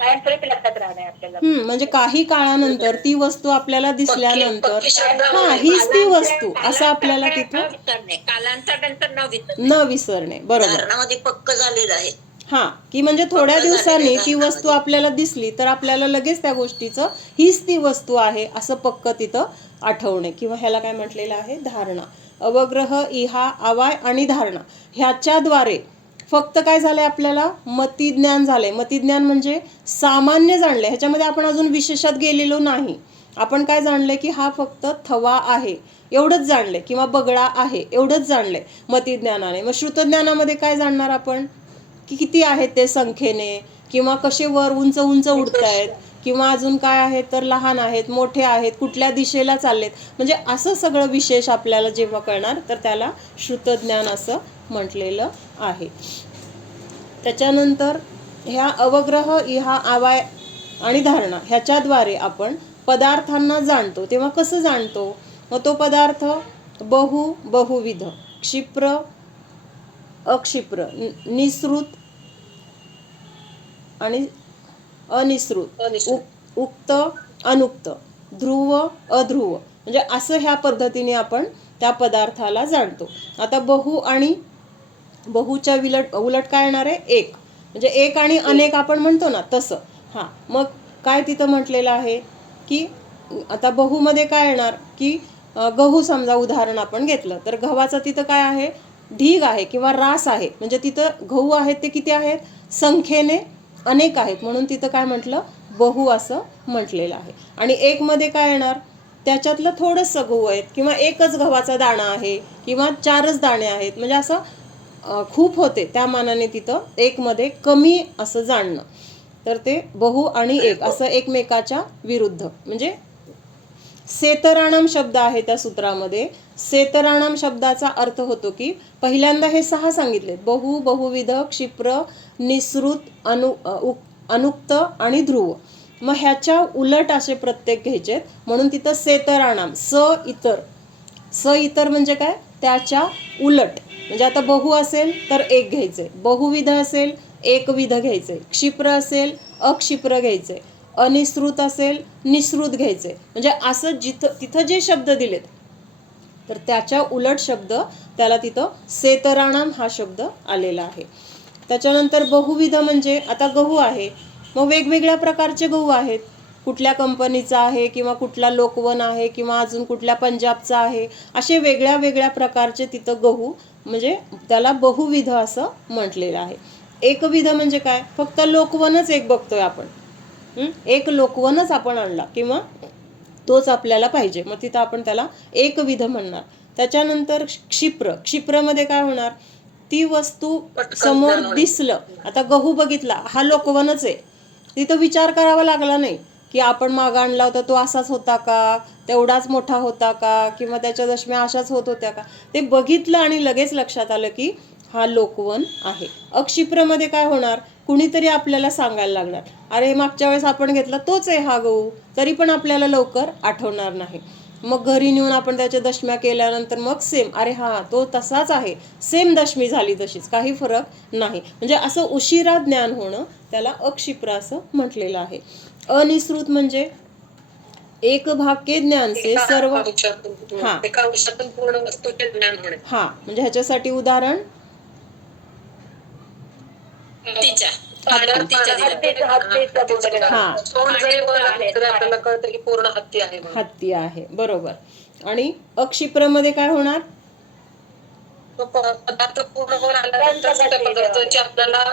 लक्षात राहणार आपल्याला, म्हणजे काही काळानंतर ती वस्तू आपल्याला दिसल्यानंतर हीच ती वस्तू असं आपल्याला तिथं न विसरणे. बरोबर, पक्क झालेलं आहे. की म्हणजे थोड्या दिवसांनी ती वस्तू आपल्याला दिसली तर आपल्याला लगेच त्या गोष्टीचं हीच ती वस्तू आहे असं पक्क तिथं आठवणे, किंवा ह्याला काय म्हटलेलं आहे, धारणा. अवग्रह, इहा, आवाय आणि धारणा ह्याच्याद्वारे फक्त काय झालंय, आपल्याला मतिज्ञान झालंय. मतिज्ञान म्हणजे सामान्य जाणलंय, ह्याच्यामध्ये आपण अजून विशेषात गेलेलो नाही. आपण काय जाणलंय की हा फक्त थवा आहे एवढंच जाणलंय, किंवा बगळा आहे एवढंच जाणलंय मतिज्ञानाने. मग श्रुतज्ञानामध्ये काय जाणणार आपण, की किती आहेत ते संख्येने, किंवा कसे वर उंच उंच उडतायत, किंवा अजून काय आहेत तर लहान आहेत, मोठे आहेत, कुठल्या दिशेला चाललेत, म्हणजे असं सगळं विशेष आपल्याला जेव्हा कळणार तर त्याला श्रुतज्ञान असं म्हटलेलं आहे. त्याच्यानंतर ह्या अवग्रह, ह्या आवाय आणि धारणा ह्याच्याद्वारे आपण पदार्थांना जाणतो. तेव्हा कसं जाणतो? मग तो पदार्थ बहुविध, क्षिप्र अक्षिप्र, निसृत आणि अनिसृत, उक्त अनुक्त, ध्रुव अध्रुव, म्हणजे असं ह्या पद्धतीने आपण त्या पदार्थाला जाणतो. आता बहु आणि बहुच्या उलट काय येणार आहे? एक. म्हणजे एक आणि अनेक आपण म्हणतो ना तसं. हां, मग काय तिथं म्हटलेलं आहे की आता बहुमध्ये काय येणार की गहू समजा उदाहरण आपण घेतलं तर गव्हाचं तिथं काय आहे? ढीग आहे किंवा रास आहे. म्हणजे तिथं गहू आहेत ते किती आहेत? संख्येने अनेक आहेत, म्हणून तिथं काय म्हटलं? बहु असं म्हटलेलं आहे. आणि एकमध्ये काय येणार? त्याच्यातलं थोडंसं गहू आहेत, किंवा एकच गव्हाचा दाणा आहे, किंवा 4च दाणे आहेत, म्हणजे असं खूप होते त्या मानाने तिथं एकमध्ये कमी असं जाणणं. तर ते बहु आणि एक असं एकमेकाच्या विरुद्ध. म्हणजे सेतराणम शब्द आहे त्या सूत्रामध्ये. सेतराणम शब्दाचा अर्थ होतो की पहिल्यांदा हे 6 सांगितले: बहु, बहुविध, क्षिप्र, निसृत, अनुक्त आणि ध्रुव. मग ह्याच्या उलट असे प्रत्येक घ्यायचेत, म्हणून तिथं सेतराणाम, स इतर म्हणजे काय? त्याच्या उलट. म्हणजे आता बहु असेल तर एक घ्यायचे, बहुविध असेल एकविध घ्यायचे, क्षिप्र असेल अक्षिप्र घ्यायचे, अनिसृत असेल निसृत घ्यायचे. म्हणजे असं तिथं जे शब्द दिलेत तर त्याच्या उलट शब्द त्याला तिथं सेतराणाम हा शब्द आलेला आहे. त्याच्यानंतर बहुविध म्हणजे आता गहू आहे, मग वेगवेगळ्या प्रकारचे गहू आहेत. कुठल्या कंपनीचा आहे, किंवा कुठला लोकवन आहे, किंवा अजून कुठल्या पंजाबचा आहे, असे वेगळ्या वेगळ्या प्रकारचे तिथं गहू, म्हणजे त्याला बहुविध असं म्हटलेलं आहे. एकविध म्हणजे काय? फक्त लोकवनच एक बघतोय आपण, एक लोकवनच आपण आणला किंवा तोच आपल्याला पाहिजे, मग तिथं आपण त्याला एकविध म्हणणार. त्याच्यानंतर क्षिप्रमध्ये काय होणार? ती वस्तू समोर दिसलं, आता गहू बघितला, हा लोकवनच आहे, तिथं विचार करावा लागला नाही की आपण माग आणला होता तो असाच होता का, तेवढाच मोठा होता का, किंवा त्याच्या दशम्या अशाच होत होत्या का. ते बघितलं आणि लगेच लक्षात आलं की हा लोकवन आहे. अक्षिप्रमध्ये काय होणार? कुणीतरी आपल्याला सांगायला लागणार, अरे मागच्या वेळेस आपण घेतला तोच आहे हा गहू, तरी पण आपल्याला लवकर आठवणार नाही. मग घरी नेऊन आपण त्याच्या दशम्या केल्यानंतर मग सेम, अरे हा तो तसाच आहे, सेम दशमी झाली तशीच, काही फरक नाही. म्हणजे असं उशिरा ज्ञान होणं त्याला अक्षिप्र असं म्हटलेलं आहे. अनिसृत म्हणजे एक भाग के ज्ञान से सर्व, एका अंशातून पूर्ण वस्तूचे ज्ञान होणे. हा, म्हणजे ह्याच्यासाठी उदाहरण हत्ती आहे, बरोबर. आणि अक्षिप्रमध्ये काय होणार? पदार्थ पूर्ण होऊन आल्यानंतर त्या पदार्थाची आपल्याला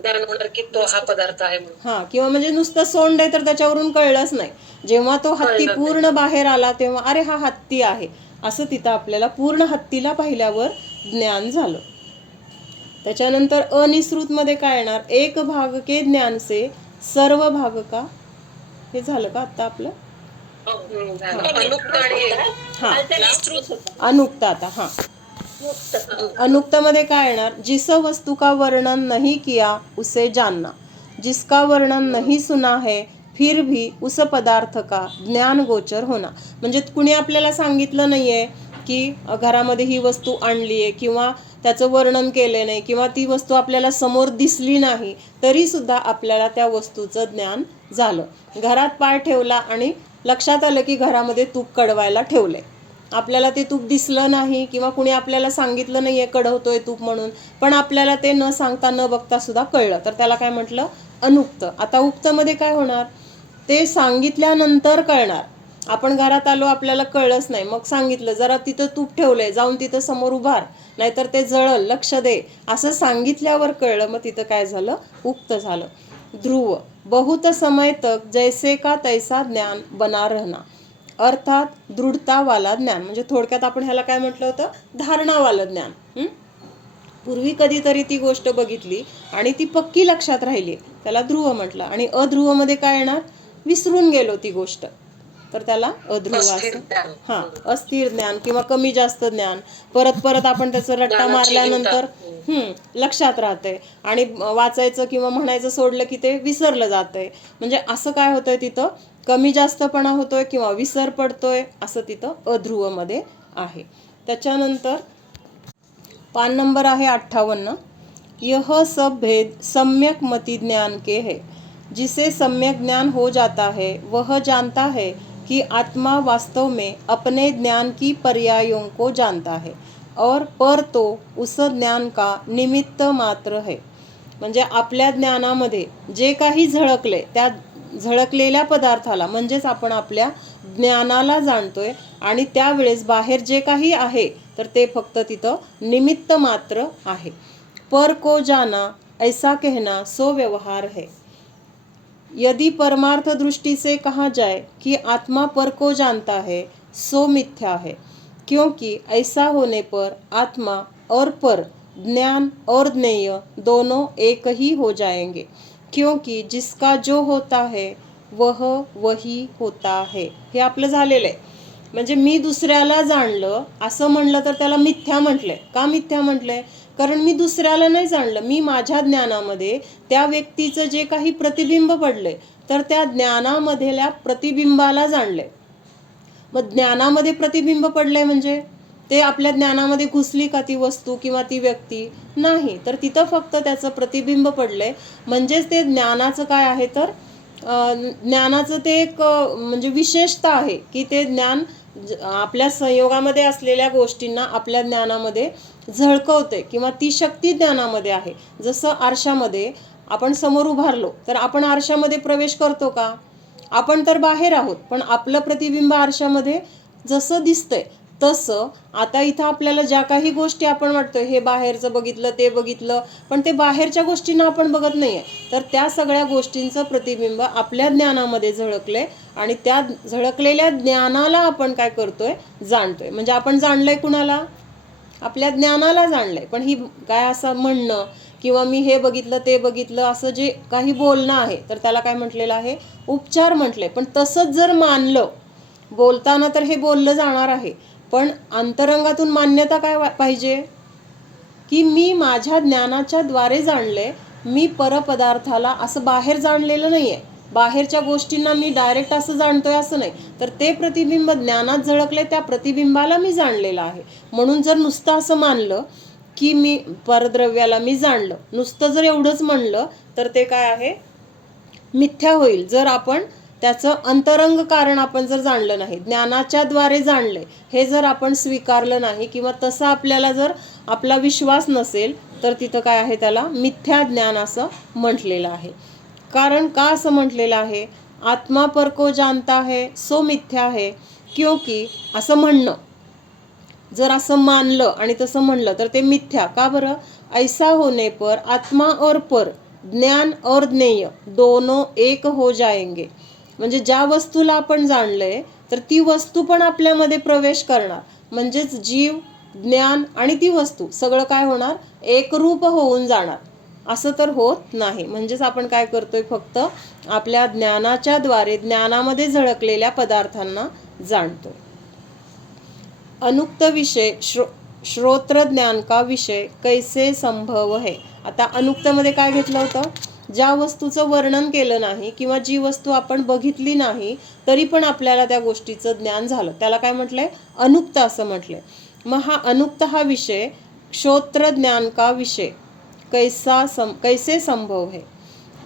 ज्ञान होणार की तो हा पदार्थ आहे म्हणून. हा, किंवा म्हणजे नुसतं सोंड आहे तर त्याच्यावरून कळलंच नाही, जेव्हा तो हत्ती पूर्ण बाहेर आला तेव्हा अरे हा हत्ती आहे असं तिथं आपल्याला पूर्ण हत्तीला पाहिल्यावर ज्ञान झालं. त्याच्यानंतर अनिसृत मध्ये काय येणार? एक भाग के ज्ञान से सर्व भाग का, हे झालं का आता आपलं? हा, अनुक्त. आता हा, अनुक्त मध्ये काय येणार? जिस वस्तू का वर्णन नहीं किया उसे जानना, जिसका वर्णन नहीं सुना है फिर भी उस पदार्थ का ज्ञान गोचर होना. म्हणजे कुणी आपल्याला सांगितलं नाहीये की घरामध्ये ही वस्तू आणली आहे, किंवा त्याचं वर्णन केलं नाही, किंवा ती वस्तू आपल्याला समोर दिसली नाही, तरी सुद्धा आपल्याला त्या वस्तूचं ज्ञान झालं. घरात पाय ठेवला आणि लक्षात आलं की घरामध्ये तूप कडवायला ठेवलंय, आपल्याला ते तूप दिसलं नाही, किंवा कुणी आपल्याला सांगितलं नाहीये कडवतोय तूप म्हणून, पण आपल्याला ते न सांगता न बघता सुद्धा कळलं, तर त्याला काय म्हटलं? अनुक्त. आता उक्तमध्ये काय होणार? ते सांगितल्यानंतर कळणार. आपण घरात आलो, आपल्याला कळलंच नाही, मग सांगितलं जरा तिथं तूप ठेवलंय, जाऊन तिथं समोर उभार, नाहीतर ते जळल, लक्ष दे, असं सांगितल्यावर कळलं, मग तिथं काय झालं? उक्त झालं. ध्रुव, बहुत समय तक जैसे का तैसा ज्ञान बना रहना, अर्थात दृढतावाला ज्ञान. म्हणजे थोडक्यात आपण ह्याला काय म्हटलं होतं? धारणावालं ज्ञान. पूर्वी कधीतरी ती गोष्ट बघितली आणि ती पक्की लक्षात राहिली, त्याला ध्रुव म्हटलं. आणि अध्रुवमध्ये काय येणार? विसरून गेलो ती गोष्ट, तर त्याला अध्रुव अस्थिर असं. ज्ञान. हा, अस्थिर ज्ञान किंवा कमी जास्त ज्ञान. परत परत आपण त्याचं रट्टा ज्ञानाची मारल्यानंतर हिंता. लक्षात राहतंय आणि वाचायचं किंवा म्हणायचं सोडलं की ते विसरलं जातंय. म्हणजे असं काय होतंय तिथं? कमी जास्तपणा होतोय किंवा विसर पडतोय, असं तिथं अध्रुवमध्ये आहे. त्याच्यानंतर पान नंबर आहे 58. यह सब भेद सम्यक मति ज्ञान के है. जिसे सम्यक ज्ञान हो जाता है वह जानता है कि आत्मा वास्तव में अपने ज्ञान की पर्यायों को जानता है और पर तो उस ज्ञान का निमित्त मात्र है. म्हणजे आपल्या ज्ञानामध्ये जे काही झळकले, त्या झळकलेल्या पदार्थाला म्हणजेच आपण आपल्या ज्ञानाला जाणतोय आणि त्यावेळेस बाहेर जे काही आहे तर ते फक्त तिथं निमित्त मात्र आहे. पर को जाना ऐसा कहना सो व्यवहार है. यदि परमार्थ दृष्टि से कहा जाए कि आत्मा पर को जानता है सो मिथ्या है, क्योंकि ऐसा होने पर आत्मा और पर, ज्ञान और ज्ञेय दोनों एक ही हो जाएंगे, क्योंकि जिसका जो होता है वह वही होता है. हे आपलं झालेलं आहे. म्हणजे मी दुसऱ्याला जाणलं असं म्हणलं तर त्याला मिथ्या म्हटलंय. का मिथ्या म्हटलंय? कारण मी दुसऱ्याला नाही जाणलं, मी माझ्या ज्ञानामध्ये त्या व्यक्तीचं जे काही प्रतिबिंब पडलंय तर त्या ज्ञानामधल्या प्रतिबिंबाला जाणलंय. मग ज्ञानामध्ये प्रतिबिंब पडलंय म्हणजे ते आपल्या ज्ञानामध्ये घुसली का ती वस्तू किंवा ती व्यक्ती? नाही, तर तिथं फक्त त्याचं प्रतिबिंब पडलंय. म्हणजेच ते ज्ञानाचं काय आहे तर ज्ञानाचं ते एक म्हणजे विशेषता आहे की ते ज्ञान आपल्या संयोगामध्ये असलेल्या गोष्टींना आपल्या ज्ञानामध्ये झळकवते किंवा ती शक्ती ज्ञानामध्ये आहे. जसं आरशामध्ये आपण समोर उभारलो तर आपण आरशामध्ये प्रवेश करतो का? आपण तर बाहेर आहोत, पण आपलं प्रतिबिंब आरशामध्ये जसं दिसतंय तसं आता इथं आपल्याला ज्या काही गोष्टी आपण वाटतोय हे बाहेरचं बघितलं, ते बघितलं, पण ते बाहेरच्या गोष्टींना आपण बघत नाहीये, तर त्या सगळ्या गोष्टींचं प्रतिबिंब आपल्या ज्ञानामध्ये झळकले आणि त्या झळकलेल्या ज्ञानाला आपण काय करतोय? जाणतोय. म्हणजे आपण जाणलंय कुणाला? आपल्या ज्ञानाला जाणलंय. पण ही काय असं म्हणणं किंवा मी हे बघितलं, ते बघितलं असं जे काही बोलणं आहे तर त्याला काय म्हटलेलं आहे? उपचार म्हटलंय. पण तसंच जर मानलं, बोलताना तर हे बोललं जाणार आहे, पण अंतरंगातून मान्यता काय पाहिजे? की मी माझ्या ज्ञानाच्या द्वारे जाणले, मी परपदार्थाला असं बाहेर जाणलेलं नाहीये, बाहेरच्या गोष्टींना मी डायरेक्ट असं जाणतोय असं नाही, तर ते प्रतिबिंब ज्ञानात झळकले, त्या प्रतिबिंबाला मी जाणलेलं आहे. म्हणून जर नुसतं असं मानलं की मी परद्रव्याला मी जाणलं, नुसतं जर एवढंच म्हणलं तर ते काय आहे? मिथ्या होईल. जर आपण त्याचं अंतरंग कारण आपण जर जाणलं नाही, ज्ञानाच्या द्वारे जाणले हे जर आपण स्वीकारलं नाही किंवा तसा आपल्याला जर आपला विश्वास नसेल तर तिथं काय आहे? त्याला मिथ्या ज्ञान असं म्हटलेलं आहे. कारण का असं म्हटलेलं आहे? आत्मा पर को जानता है सो मिथ्या है, क्योंकि असं म्हणणं जर असं मानलं आणि तसं म्हणलं तर ते मिथ्या. का बरं? ऐसा होने पर आत्मा और पर, ज्ञान और ज्ञेय दोनों एक हो जाएंगे. म्हणजे ज्या वस्तूला आपण जाणलंय तर ती वस्तू पण आपल्यामध्ये प्रवेश करणार. म्हणजेच जीव, ज्ञान आणि ती वस्तू सगळं काय होणार? एकरूप होऊन जाणार. असं तर होत नाही. म्हणजेच आपण काय करतोय? फक्त आपल्या ज्ञानाच्या द्वारे ज्ञानामध्ये झळकलेल्या पदार्थांना जाणतोय. अनुक्त विषय श्रोत्र ज्ञान का विषय कैसे संभव है. आता अनुक्तमध्ये काय घेतलं होतं? ज्या वस्तूचं वर्णन केलं नाही किंवा जी वस्तू आपण बघितली नाही तरी पण आपल्याला त्या गोष्टीचं ज्ञान झालं, त्याला काय म्हटलंय? अनुक्त असं म्हटलंय. मग हा अनुक्त हा विषय श्रोत्र ज्ञान का विषय कैसे संभव है,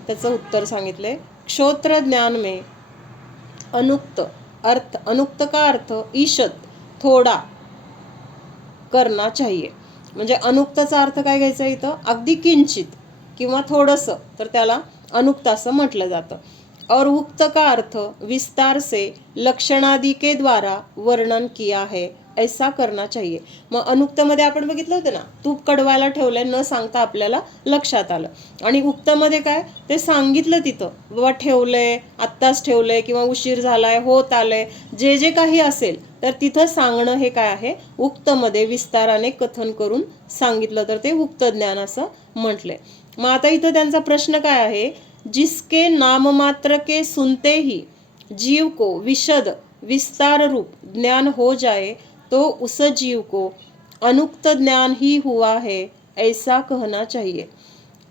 त्याचं उत्तर सांगितलंय. श्रोत्र ज्ञान में अनुक्त अर्थ, अनुक्त का अर्थ ईशत, थोडा करना चाहिए. म्हणजे अनुक्तचा अर्थ काय घ्यायचा इथं? अगदी किंचित किंवा थोडंसं, तर त्याला अनुक्त असं म्हटलं जातं. और उक्त का अर्थ विस्तार से लक्षणादि के द्वारा वर्णन किया है ऐसा करना चाहिए. मग अनुक्तमध्ये आपण बघितलं होतं ना, तूप कडवायला ठेवलंय न सांगता आपल्याला लक्षात आलं. आणि उक्तमध्ये काय, ते सांगितलं तिथं बाबा ठेवलंय, आत्ताच ठेवलंय किंवा उशीर झालाय, होत आलंय, जे जे काही असेल तर तिथं सांगणं हे काय आहे, उक्तमध्ये विस्ताराने कथन करून सांगितलं तर ते उक्त ज्ञान असं म्हटलंय. मग आता इथं त्यांचा प्रश्न काय आहे, जिसके नाम मात्र के सुनते ही जीव को विशद विस्तार रूप ज्ञान हो जाए तो उस जीव को अनुक्त ज्ञान ही हुआ है ऐसा कहना चाहिए.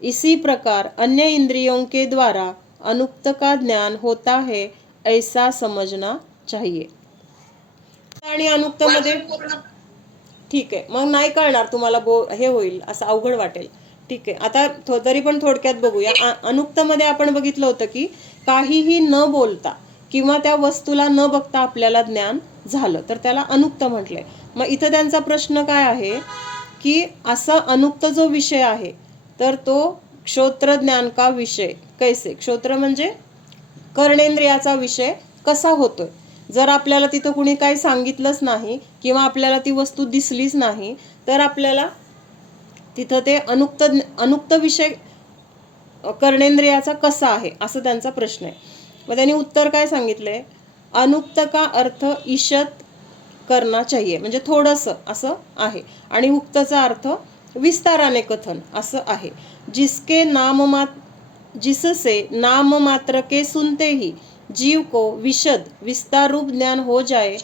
इसी प्रकार अन्य इंद्रियों के द्वारा अनुक्त का ज्ञान होता है ऐसा समझना चाहिए. आणि अनुक्त मध्ये ठीक आहे, मग नाही कळणार तुम्हाला, हे होईल, असं अवघड वाटेल. ठीक आहे, आता तरी पण थोडक्यात बघूया. अनुक्तमध्ये आपण बघितलं होतं की काहीही न बोलता किंवा त्या वस्तूला न बघता आपल्याला ज्ञान झालं तर त्याला अनुक्त म्हटलंय. मग इथं त्यांचा प्रश्न काय आहे की असा अनुक्त जो विषय आहे तर तो श्रोत्र ज्ञान का विषय कैसे, श्रोत्र म्हणजे कर्णेंद्रियाचा विषय कसा होतोय. जर आपल्याला तिथं कुणी काही सांगितलंच नाही किंवा आपल्याला ती वस्तू दिसलीच नाही तर आपल्याला तिथं ते अनुक्त विषय कर्णेंद्रियाचा कसा आहे असं त्यांचा प्रश्न आहे. मग त्यांनी उत्तर काय सांगितलंय, अनुक्त का अर्थ ईशत करना चाहिए, म्हणजे थोडंसं असं आहे. आणि उक्तचा अर्थ विस्ताराने कथन असं आहे. जिससे नाम मात्र के सुनते ही जीव को विशद विस्तार रूप ज्ञान हो जाए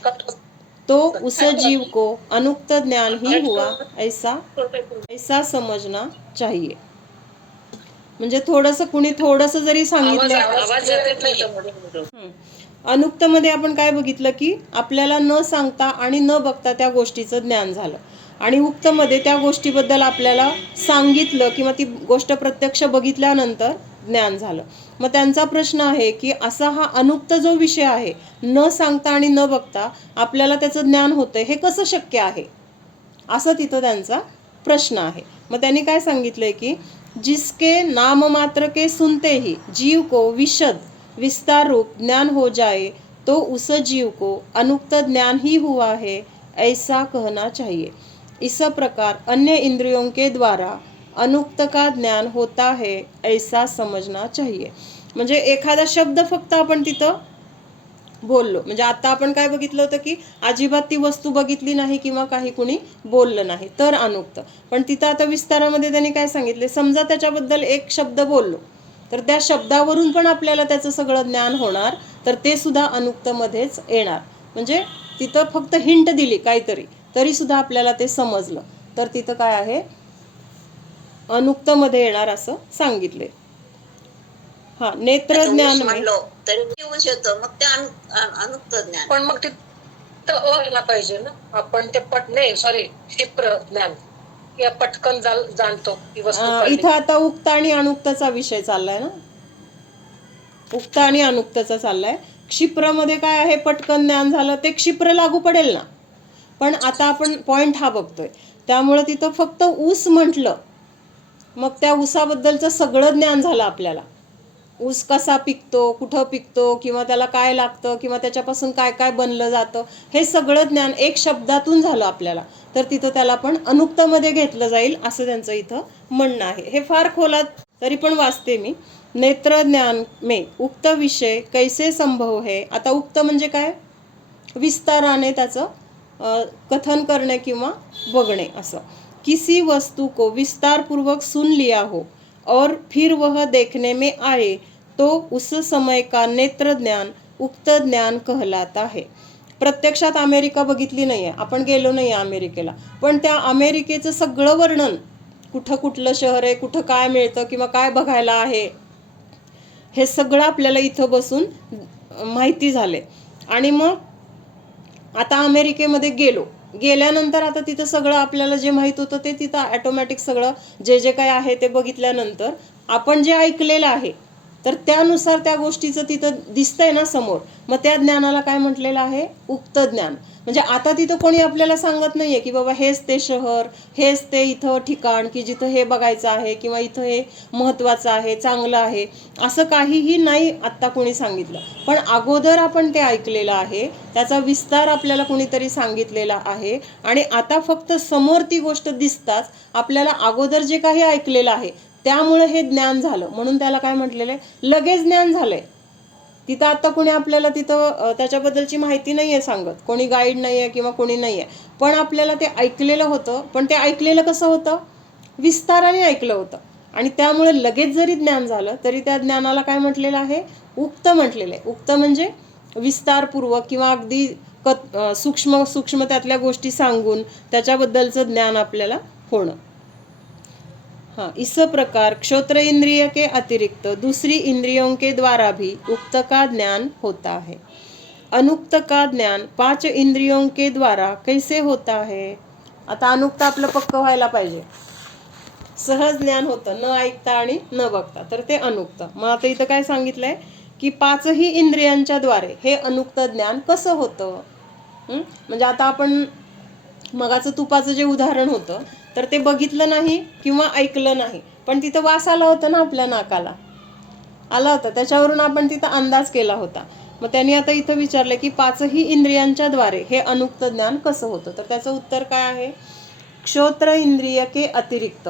तो उस जीव को अनुक्त ज्ञान ही हुआ ऐसा समझना चाहिए. म्हणजे थोडंसं कुणी थोडंसं जरी सांगितलं. अनुक्तमध्ये आपण काय बघितलं की आपल्याला न सांगता आणि न बघता त्या गोष्टीचं ज्ञान झालं. आणि उक्तमध्ये त्या गोष्टीबद्दल आपल्याला सांगितलं किंवा ती गोष्ट प्रत्यक्ष बघितल्यानंतर ज्ञान झालं. मग त्यांचा प्रश्न आहे की असा हा अनुक्त जो विषय आहे, न सांगता आणि न बघता आपल्याला त्याचं ज्ञान होतंय, हे कसं शक्य आहे, असं तिथं त्यांचा प्रश्न आहे. मग त्यांनी काय सांगितलंय की जिसके नाम मात्र के सुनते ही जीव को विशद विस्तार रूप ज्ञान हो जाए तो उस जीव को अनुक्त ज्ञान ही हुआ है ऐसा कहना चाहिए. इस प्रकार अन्य इंद्रियों के द्वारा अनुक्त का ज्ञान होता है ऐसा समझना चाहिए. म्हणजे एखादा शब्द फक्त आपण तिथं बोललो, म्हणजे आता आपण काय बघितलं होतं की अजिबात ती वस्तू बघितली नाही किंवा काही कुणी बोललं नाही तर अनुक्त. पण तिथं आता विस्तारामध्ये त्यांनी काय सांगितले, समजा त्याच्याबद्दल एक शब्द बोललो तर त्या शब्दावरून पण आपल्याला त्याचं सगळं ज्ञान होणार तर ते सुद्धा अनुक्तमध्येच येणार. म्हणजे तिथं फक्त हिंट दिली काहीतरी तरी सुद्धा आपल्याला ते समजलं तर तिथं काय आहे, अनुक्तमध्ये येणार असं सांगितले. हा, नेत्र ज्ञान मग ते अनुक्त ज्ञान. पण मग तिथं व्हायला पाहिजे ना, आपण ते क्षिप्र ज्ञान या पटकन जाणतो ती वस्तू. इथं आता उक्त आणि अनुक्तचा विषय चाललाय ना, उक्त आणि अनुक्तचा चाललाय. क्षिप्रमध्ये काय आहे, पटकन ज्ञान झालं ते क्षिप्र लागू पडेल ना. पण आता आपण पॉइंट हा बघतोय त्यामुळे तिथं फक्त ऊस म्हटलं मग त्या ऊसाबद्दलचं सगळं ज्ञान झालं आपल्याला. ऊस कसा पिकतो, कुठं पिकतो किंवा त्याला काय लागतं किंवा त्याच्यापासून काय काय बनलं जातं हे सगळं ज्ञान एक शब्दातून झालं आपल्याला तर तिथं त्याला पण अनुक्तमध्ये घेतलं जाईल असं त्यांचं इथं म्हणणं आहे. हे फार खोलात तरी पण वाचते मी. नेत्र ज्ञान में उक्त विषय कैसे संभव है. आता उक्त म्हणजे काय, विस्ताराने त्याचं कथन करणे किंवा बघणे असं. किसी वस्तु को विस्तार पूर्वक सुन लिया हो और फिर वह देखने में आए तो उस समय का नेत्र ज्ञान उक्त ज्ञान कहलाता है. प्रत्यक्षात अमेरिका बघितली नाहीये, आपण गेलो नाही अमेरिकेला, पण त्या अमेरिकेचं सगळं वर्णन, कुठं कुठलं शहर आहे, कुठं काय मिळतं किंवा काय बघायला आहे, हे सगळं आपल्याला इथं बसून माहिती झाले. आणि मग आता अमेरिकेमध्ये गेल्यानंतर आता तिथं सगळं आपल्याला जे माहित होतं ते तिथं ऑटोमॅटिक सगळं जे जे काय आहे ते बघितल्यानंतर आपण जे ऐकलेलं आहे तर त्यानुसार त्या गोष्टीचं तिथं दिसतंय ना समोर, मग त्या ज्ञानाला काय म्हटलेलं आहे? उक्त ज्ञान. म्हणजे आता तिथं कोणी आपल्याला सांगत नाहीये की बाबा हेच ते शहर, हेच ते इथं ठिकाण की जिथं हे बघायचं आहे किंवा इथं हे महत्त्वाचं आहे, चांगलं आहे, असं काहीही नाही आत्ता कोणी सांगितलं. पण अगोदर आपण ते ऐकलेलं आहे, त्याचा विस्तार आपल्याला कोणीतरी सांगितलेला आहे आणि आता फक्त समोर ती गोष्ट दिसताच आपल्याला अगोदर जे काही ऐकलेलं आहे त्यामुळे हे ज्ञान झालं, म्हणून त्याला काय म्हटलेलं आहे? लगेच ज्ञान झालंय. तिथं आता कोणी आपल्याला तिथं त्याच्याबद्दलची माहिती नाहीये सांगत, कोणी गाईड नाहीये किंवा कोणी नाहीये, पण आपल्याला ते ऐकलेलं होतं. पण ते ऐकलेलं कसं होतं? विस्ताराने ऐकलं होतं आणि त्यामुळे लगेच जरी ज्ञान झालं तरी त्या ज्ञानाला काय म्हटलेलं आहे? उक्त म्हटलेलं आहे. उक्त म्हणजे विस्तारपूर्वक किंवा अगदी सूक्ष्म सूक्ष्म त्यातल्या गोष्टी सांगून त्याच्याबद्दलचं ज्ञान आपल्याला होणं. हाँ, इस प्रकार क्षोत्र इंद्रिय के अतिरिक्त दूसरी इंद्रियों के द्वारा भी उक्त का ज्ञान होता है. अनुक्त का ज्ञान 5 इंद्रियों के द्वारा कैसे होता है? आता अनुक्त आपलं पक्क व्हायला पाहिजे. सहज ज्ञान होतं न ऐकता आणि न बघता, तर ते अनुक्त. मग आता इथं काय सांगितलंय की 5ही इंद्रियांच्या द्वारे हे अनुक्त ज्ञान कसं होतं? म्हणजे आता आपण मगाचं तुपाचं जे उदाहरण होतं तर ते बघितलं नाही किंवा ऐकलं नाही, पण तिथं वास आला होता ना, आपल्या नाकाला आला होता, त्याच्यावरून आपण तिथं अंदाज केला होता. मग त्यांनी आता इथं विचारलं की 5ही इंद्रियांच्या द्वारे हे अनुक्त ज्ञान कसं होतं? तर त्याचं उत्तर काय आहे? क्षोत्र इंद्रिय के अतिरिक्त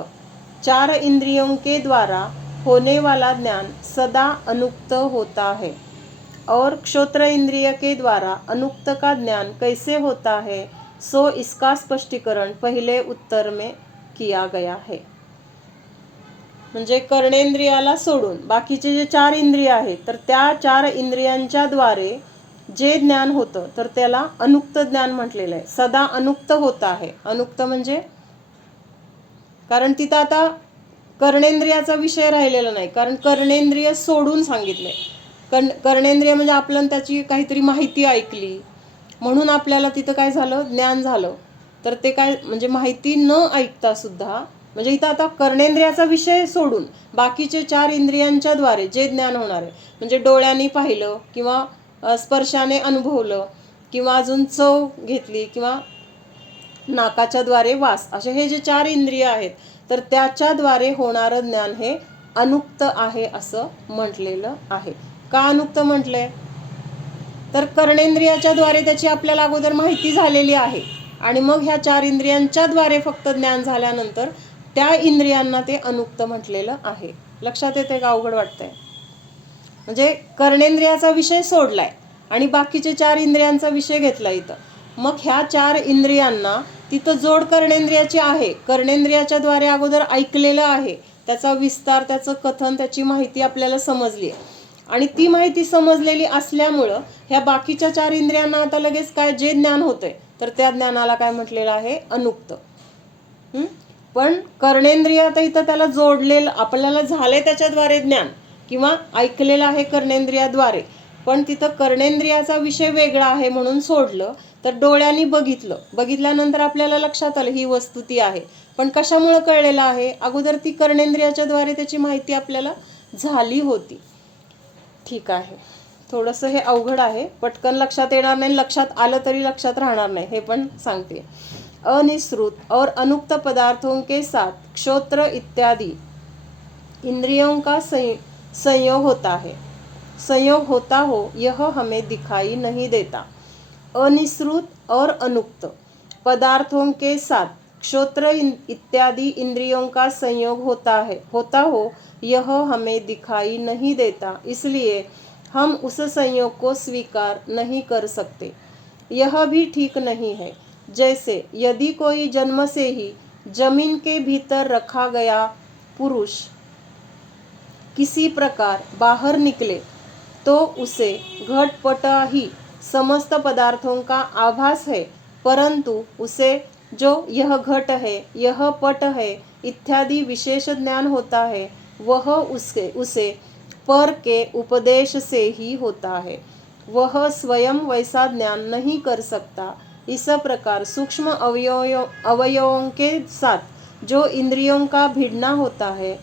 4 इंद्रियों के द्वारा होने वाला ज्ञान सदा अनुक्त होता है. और क्षोत्र इंद्रिय के द्वारा अनुक्त का ज्ञान कैसे होता है, सो इसका स्पष्टीकरण पहिले उत्तर में किया गया है. म्हणजे कर्णेंद्रियाला सोडून बाकीचे जे 4 इंद्रिय आहेत तर त्या 4 इंद्रियांच्या द्वारे जे ज्ञान होतं तर त्याला अनुक्त ज्ञान म्हटलेलं आहे. सदा अनुक्त होता आहे. अनुक्त म्हणजे कारण तिथं आता कर्णेंद्रियाचा विषय राहिलेला नाही, कारण कर्णेंद्रिय सोडून सांगितले. कर्णेंद्रिय म्हणजे आपल्याला त्याची काहीतरी माहिती ऐकली म्हणून आपल्याला तिथं काय झालं? ज्ञान झालं. तर ते काय म्हणजे माहिती न ऐकता सुद्धा, म्हणजे इथं आता कर्णेंद्रियाचा विषय सोडून बाकीचे 4 इंद्रियांच्या द्वारे जे ज्ञान होणार आहे, म्हणजे डोळ्यांनी पाहिलं किंवा स्पर्शाने अनुभवलं किंवा अजून चव घेतली किंवा नाकाच्या द्वारे वास, असे हे जे 4 इंद्रिय आहेत तर त्याच्याद्वारे होणारं ज्ञान हे अनुक्त आहे असं म्हटलेलं आहे. का अनुक्त म्हटलंय? तर कर्णेंद्रियाच्या द्वारे त्याची आपल्याला अगोदर माहिती झालेली आहे आणि मग ह्या 4 इंद्रियांच्या द्वारे फक्त ज्ञान झाल्यानंतर त्या इंद्रियांना ते अनुक्त म्हटलेलं आहे. लक्षात येते का? अवघड वाटतंय? म्हणजे कर्णेंद्रियाचा विषय सोडलाय आणि बाकीचे 4 इंद्रियांचा विषय घेतला इथं. मग ह्या 4 इंद्रियांना तिथं जोड कर्णेंद्रियाची आहे. कर्णेंद्रियाच्या द्वारे अगोदर ऐकलेलं आहे, त्याचा विस्तार, त्याचं कथन, त्याची माहिती आपल्याला समजली आहे आणि ती माहिती समजलेली असल्यामुळं ह्या बाकीच्या 4 इंद्रियांना आता लगेच काय जे ज्ञान होतंय तर त्या ज्ञानाला काय म्हटलेलं आहे? अनुक्त. पण कर्णेंद्रिय आता इथं त्याला जोडलेलं आपल्याला झाले त्याच्याद्वारे ज्ञान किंवा ऐकलेलं आहे कर्णेंद्रियाद्वारे, पण तिथं कर्णेंद्रियाचा विषय वेगळा आहे म्हणून सोडलं. तर डोळ्यांनी बघितल्यानंतर आपल्याला लक्षात आलं ही वस्तू ती आहे, पण कशामुळे कळलेलं आहे? अगोदर ती कर्णेंद्रियाच्या द्वारे त्याची माहिती आपल्याला झाली होती. ठीक आहे, थोडंसं हे अवघड आहे, पटकन लक्षात येणार नाही, लक्षात आलं तरी लक्षात राहणार नाही, हे पण सांगते. अनिश्रुत और अनुक्त पदार्थों के साथ क्षोत्र इत्यादि इंद्रियों का संयोग होता है. संयोग होता हो यह हमें दिखाई नहीं देता. अनिश्रुत और अनुक्त पदार्थों के साथ क्षोत्र इत्यादि इंद्रियों का संयोग होता हो यह हमें दिखाई नहीं देता, इसलिए हम उस संयोग को स्वीकार नहीं कर सकते. यह भी ठीक नहीं है. जैसे यदि कोई जन्म से ही जमीन के भीतर रखा गया पुरुष किसी प्रकार बाहर निकले तो उसे घटपट ही समस्त पदार्थों का आभास है, परंतु उसे जो यह घट है, यह पट है इत्यादि विशेष ज्ञान होता है वह उसे पर के उपदेश से ही होता है. वह स्वयं वैसा ज्ञान नहीं कर सकता. इस प्रकार सूक्ष्म अवयवों के साथ जो इंद्रियों का भिड़ना होता है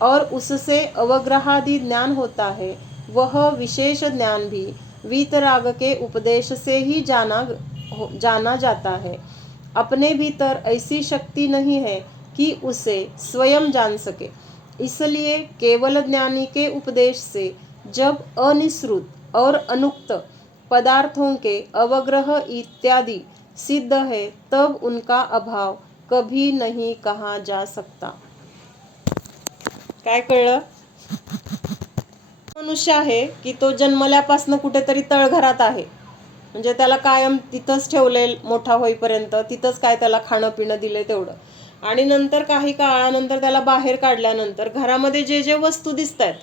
और उससे अवग्रहादि ज्ञान होता है, वह विशेष ज्ञान भी वीतराग के उपदेश से ही जाना जाता है। अपने भीतर ऐसी शक्ति नहीं है कि उसे स्वयं जान सके, इसलिए केवल ज्ञानी के उपदेश से जब अनिश्रुत और अनुक्त पदार्थों के अवग्रह इत्यादि सिद्ध है, तब उनका अभाव कभी नहीं कहा जा सकता। काय कळलं? मनुष्य आहे की तो जन्मल्यापासून कुठेतरी तळघरात आहे, म्हणजे त्याला कायम तिथंच ठेवले मोठा होईपर्यंत, तिथंच काय त्याला खाणं पिणं दिले तेवढं, आणि नंतर काही काळानंतर त्याला बाहेर काढल्यानंतर घरामध्ये जे जे वस्तू दिसत आहेत,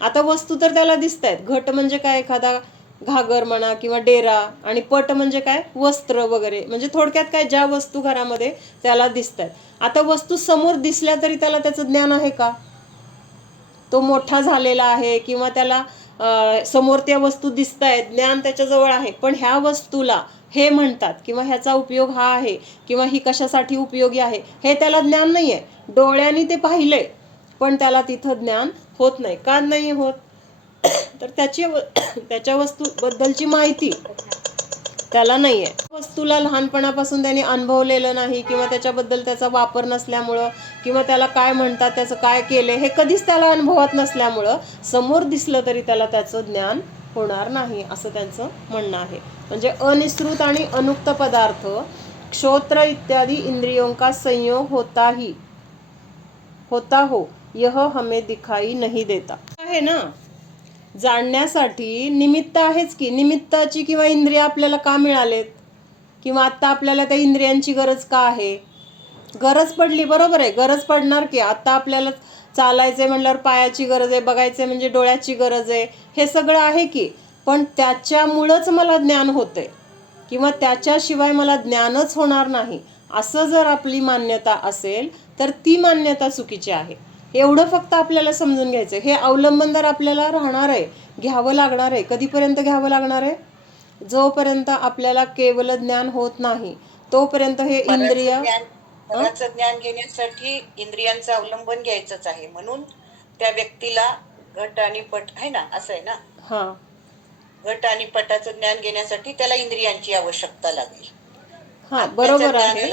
आता वस्तू तर त्याला दिसत आहेत, घट म्हणजे काय एखादा घागर म्हणा किंवा डेरा, आणि पट म्हणजे काय वस्त्र वगैरे, म्हणजे थोडक्यात काय ज्या वस्तू घरामध्ये त्याला दिसत आहेत. आता वस्तू समोर दिसल्या तरी त्याला त्याचं ज्ञान आहे का? तो मोठा झालेला आहे किंवा त्याला समोर त्या वस्तू दिसत आहेत, ज्ञान त्याच्याजवळ आहे, पण ह्या वस्तूला हे म्हणतात किंवा ह्याचा उपयोग हा आहे किंवा ही कशासाठी उपयोगी आहे हे त्याला ज्ञान नाही आहे. डोळ्यांनी ते पाहिले पण त्याला तिथं ज्ञान होत नाही. का नाही होत? तर त्याच्या वस्तूबद्दलची माहिती त्याला नाही आहे. वस्तूला लहानपणापासून त्याने अनुभवलेलं नाही किंवा त्याच्याबद्दल त्याचा वापर नसल्यामुळं किंवा त्याला काय म्हणतात, त्याचं काय केलं हे कधीच त्याला अनुभवत नसल्यामुळं समोर दिसलं तरी त्याला त्याचं ज्ञान होणार नाही, असं त्यांचं म्हणणं आहे. म्हणजे अनिश्रुत आणि अनुक्त पदार्थ, क्षोत्र इत्यादि इंद्रियों का संयोग होता हो, यह हमें दिखाई नहीं देता. आहे ना, जाणण्यासाठी निमित्त आहेच की. निमित्ताची किंवा इंद्रिय आपल्याला का मिळालेत किंवा आता आपल्याला त्या इंद्रियांची गरज का आहे? गरज पडली, बरोबर आहे, गरज पडणार की. आता आपल्याला चालायचंय म्हणल्यावर पायाची गरज आहे, बघायचंय म्हणजे डोळ्याची गरज आहे, हे सगळं आहे की. पण त्याच्यामुळंच मला ज्ञान होतंय किंवा त्याच्याशिवाय मला ज्ञानच होणार नाही, असं जर आपली मान्यता असेल तर ती मान्यता चुकीची आहे. एवढं फक्त आपल्याला समजून घ्यायचं. हे अवलंबन तर आपल्याला राहणार आहे, घ्यावं लागणार आहे. कधीपर्यंत घ्यावं लागणार आहे? जोपर्यंत आपल्याला केवल ज्ञान होत नाही तोपर्यंत हे इंद्रिय. पराचं ज्ञान घेण्यासाठी इंद्रियांचं अवलंबन घ्यायचंच आहे, म्हणून त्या व्यक्तीला घट आणि पट आहे ना, असं आहे ना. हा, घट आणि पटाचं ज्ञान घेण्यासाठी त्याला इंद्रियांची आवश्यकता लागली. हा, बरोबर आहे.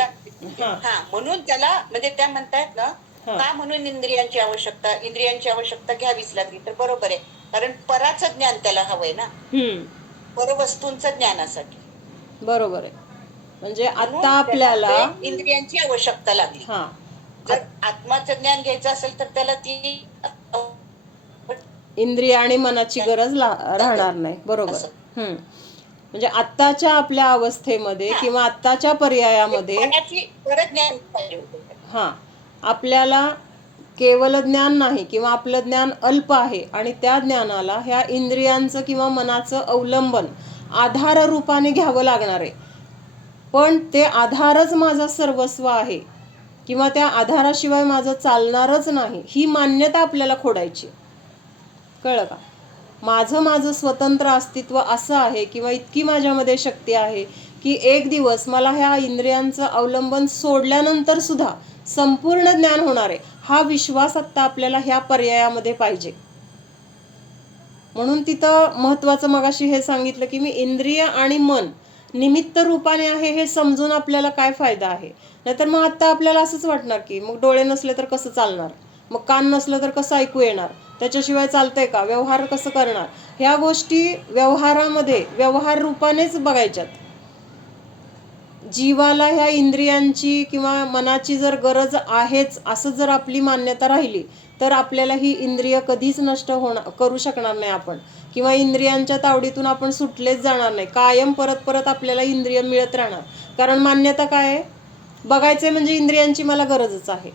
हा, म्हणून त्याला म्हणजे त्या म्हणतायत ना, का म्हणून इंद्रियांची आवश्यकता घ्यावीच लागली, तर बरोबर आहे, कारण पराचं ज्ञान त्याला हवंय ना, परवस्तूंचं ज्ञानासाठी. बरोबर आहे. म्हणजे आता आपल्याला इंद्रियांची आवश्यकता लागली. जर आत्माचं ज्ञान घ्यायचं असेल तर त्याला ती इंद्रिय आणि मनाची गरज राहणार नाही. बरोबर. म्हणजे आत्ताच्या आपल्या अवस्थेमध्ये किंवा आत्ताच्या पर्यायामध्ये आपल्याला केवल ज्ञान नाही किंवा आपलं ज्ञान अल्प आहे आणि त्या ज्ञानाला ह्या इंद्रियांचं किंवा मनाचं अवलंबन आधार रूपाने घ्यावं लागणार आहे. पण ते आधारच माझा सर्वस्व आहे किंवा त्या आधाराशिवाय माझं चालणारच नाही, ही मान्यता आपल्याला खोडायची. कळलं का? माझं स्वतंत्र अस्तित्व असं आहे किंवा इतकी माझ्यामध्ये शक्ती आहे की एक दिवस मला ह्या इंद्रियांचं अवलंबन सोडल्यानंतर सुद्धा संपूर्ण ज्ञान होणार आहे, हा विश्वास आत्ता आपल्याला ह्या पर्यायामध्ये पाहिजे. म्हणून तिथं महत्वाचं मगाशी हे सांगितलं की मी इंद्रिय आणि मन निमित्त रूपाने आहे हे समजून आपल्याला काय फायदा आहे. नाहीतर मग आता आपल्याला असंच वाटणार की मग डोळे नसले तर कसं चालणार, मग कान नसलं तर कसं ऐकू येणार, त्याच्याशिवाय चालतंय का, व्यवहार कसं करणार, ह्या गोष्टी व्यवहारामध्ये व्यवहार रूपानेच बघायच्यात. जीवाला ह्या इंद्रियांची किंवा मनाची जर गरज आहेच असं जर आपली मान्यता राहिली तर आपल्याला ही इंद्रिय कधीच नष्ट करू शकणार नाही आपण, किंवा इंद्रियांच्या तावडीतून आपण सुटलेच जाणार नाही. कायम परत परत आपल्याला इंद्रिय मिळत राहणार. कारण मान्यता काय आहे? बघायचंय म्हणजे इंद्रियांची मला गरजच आहे,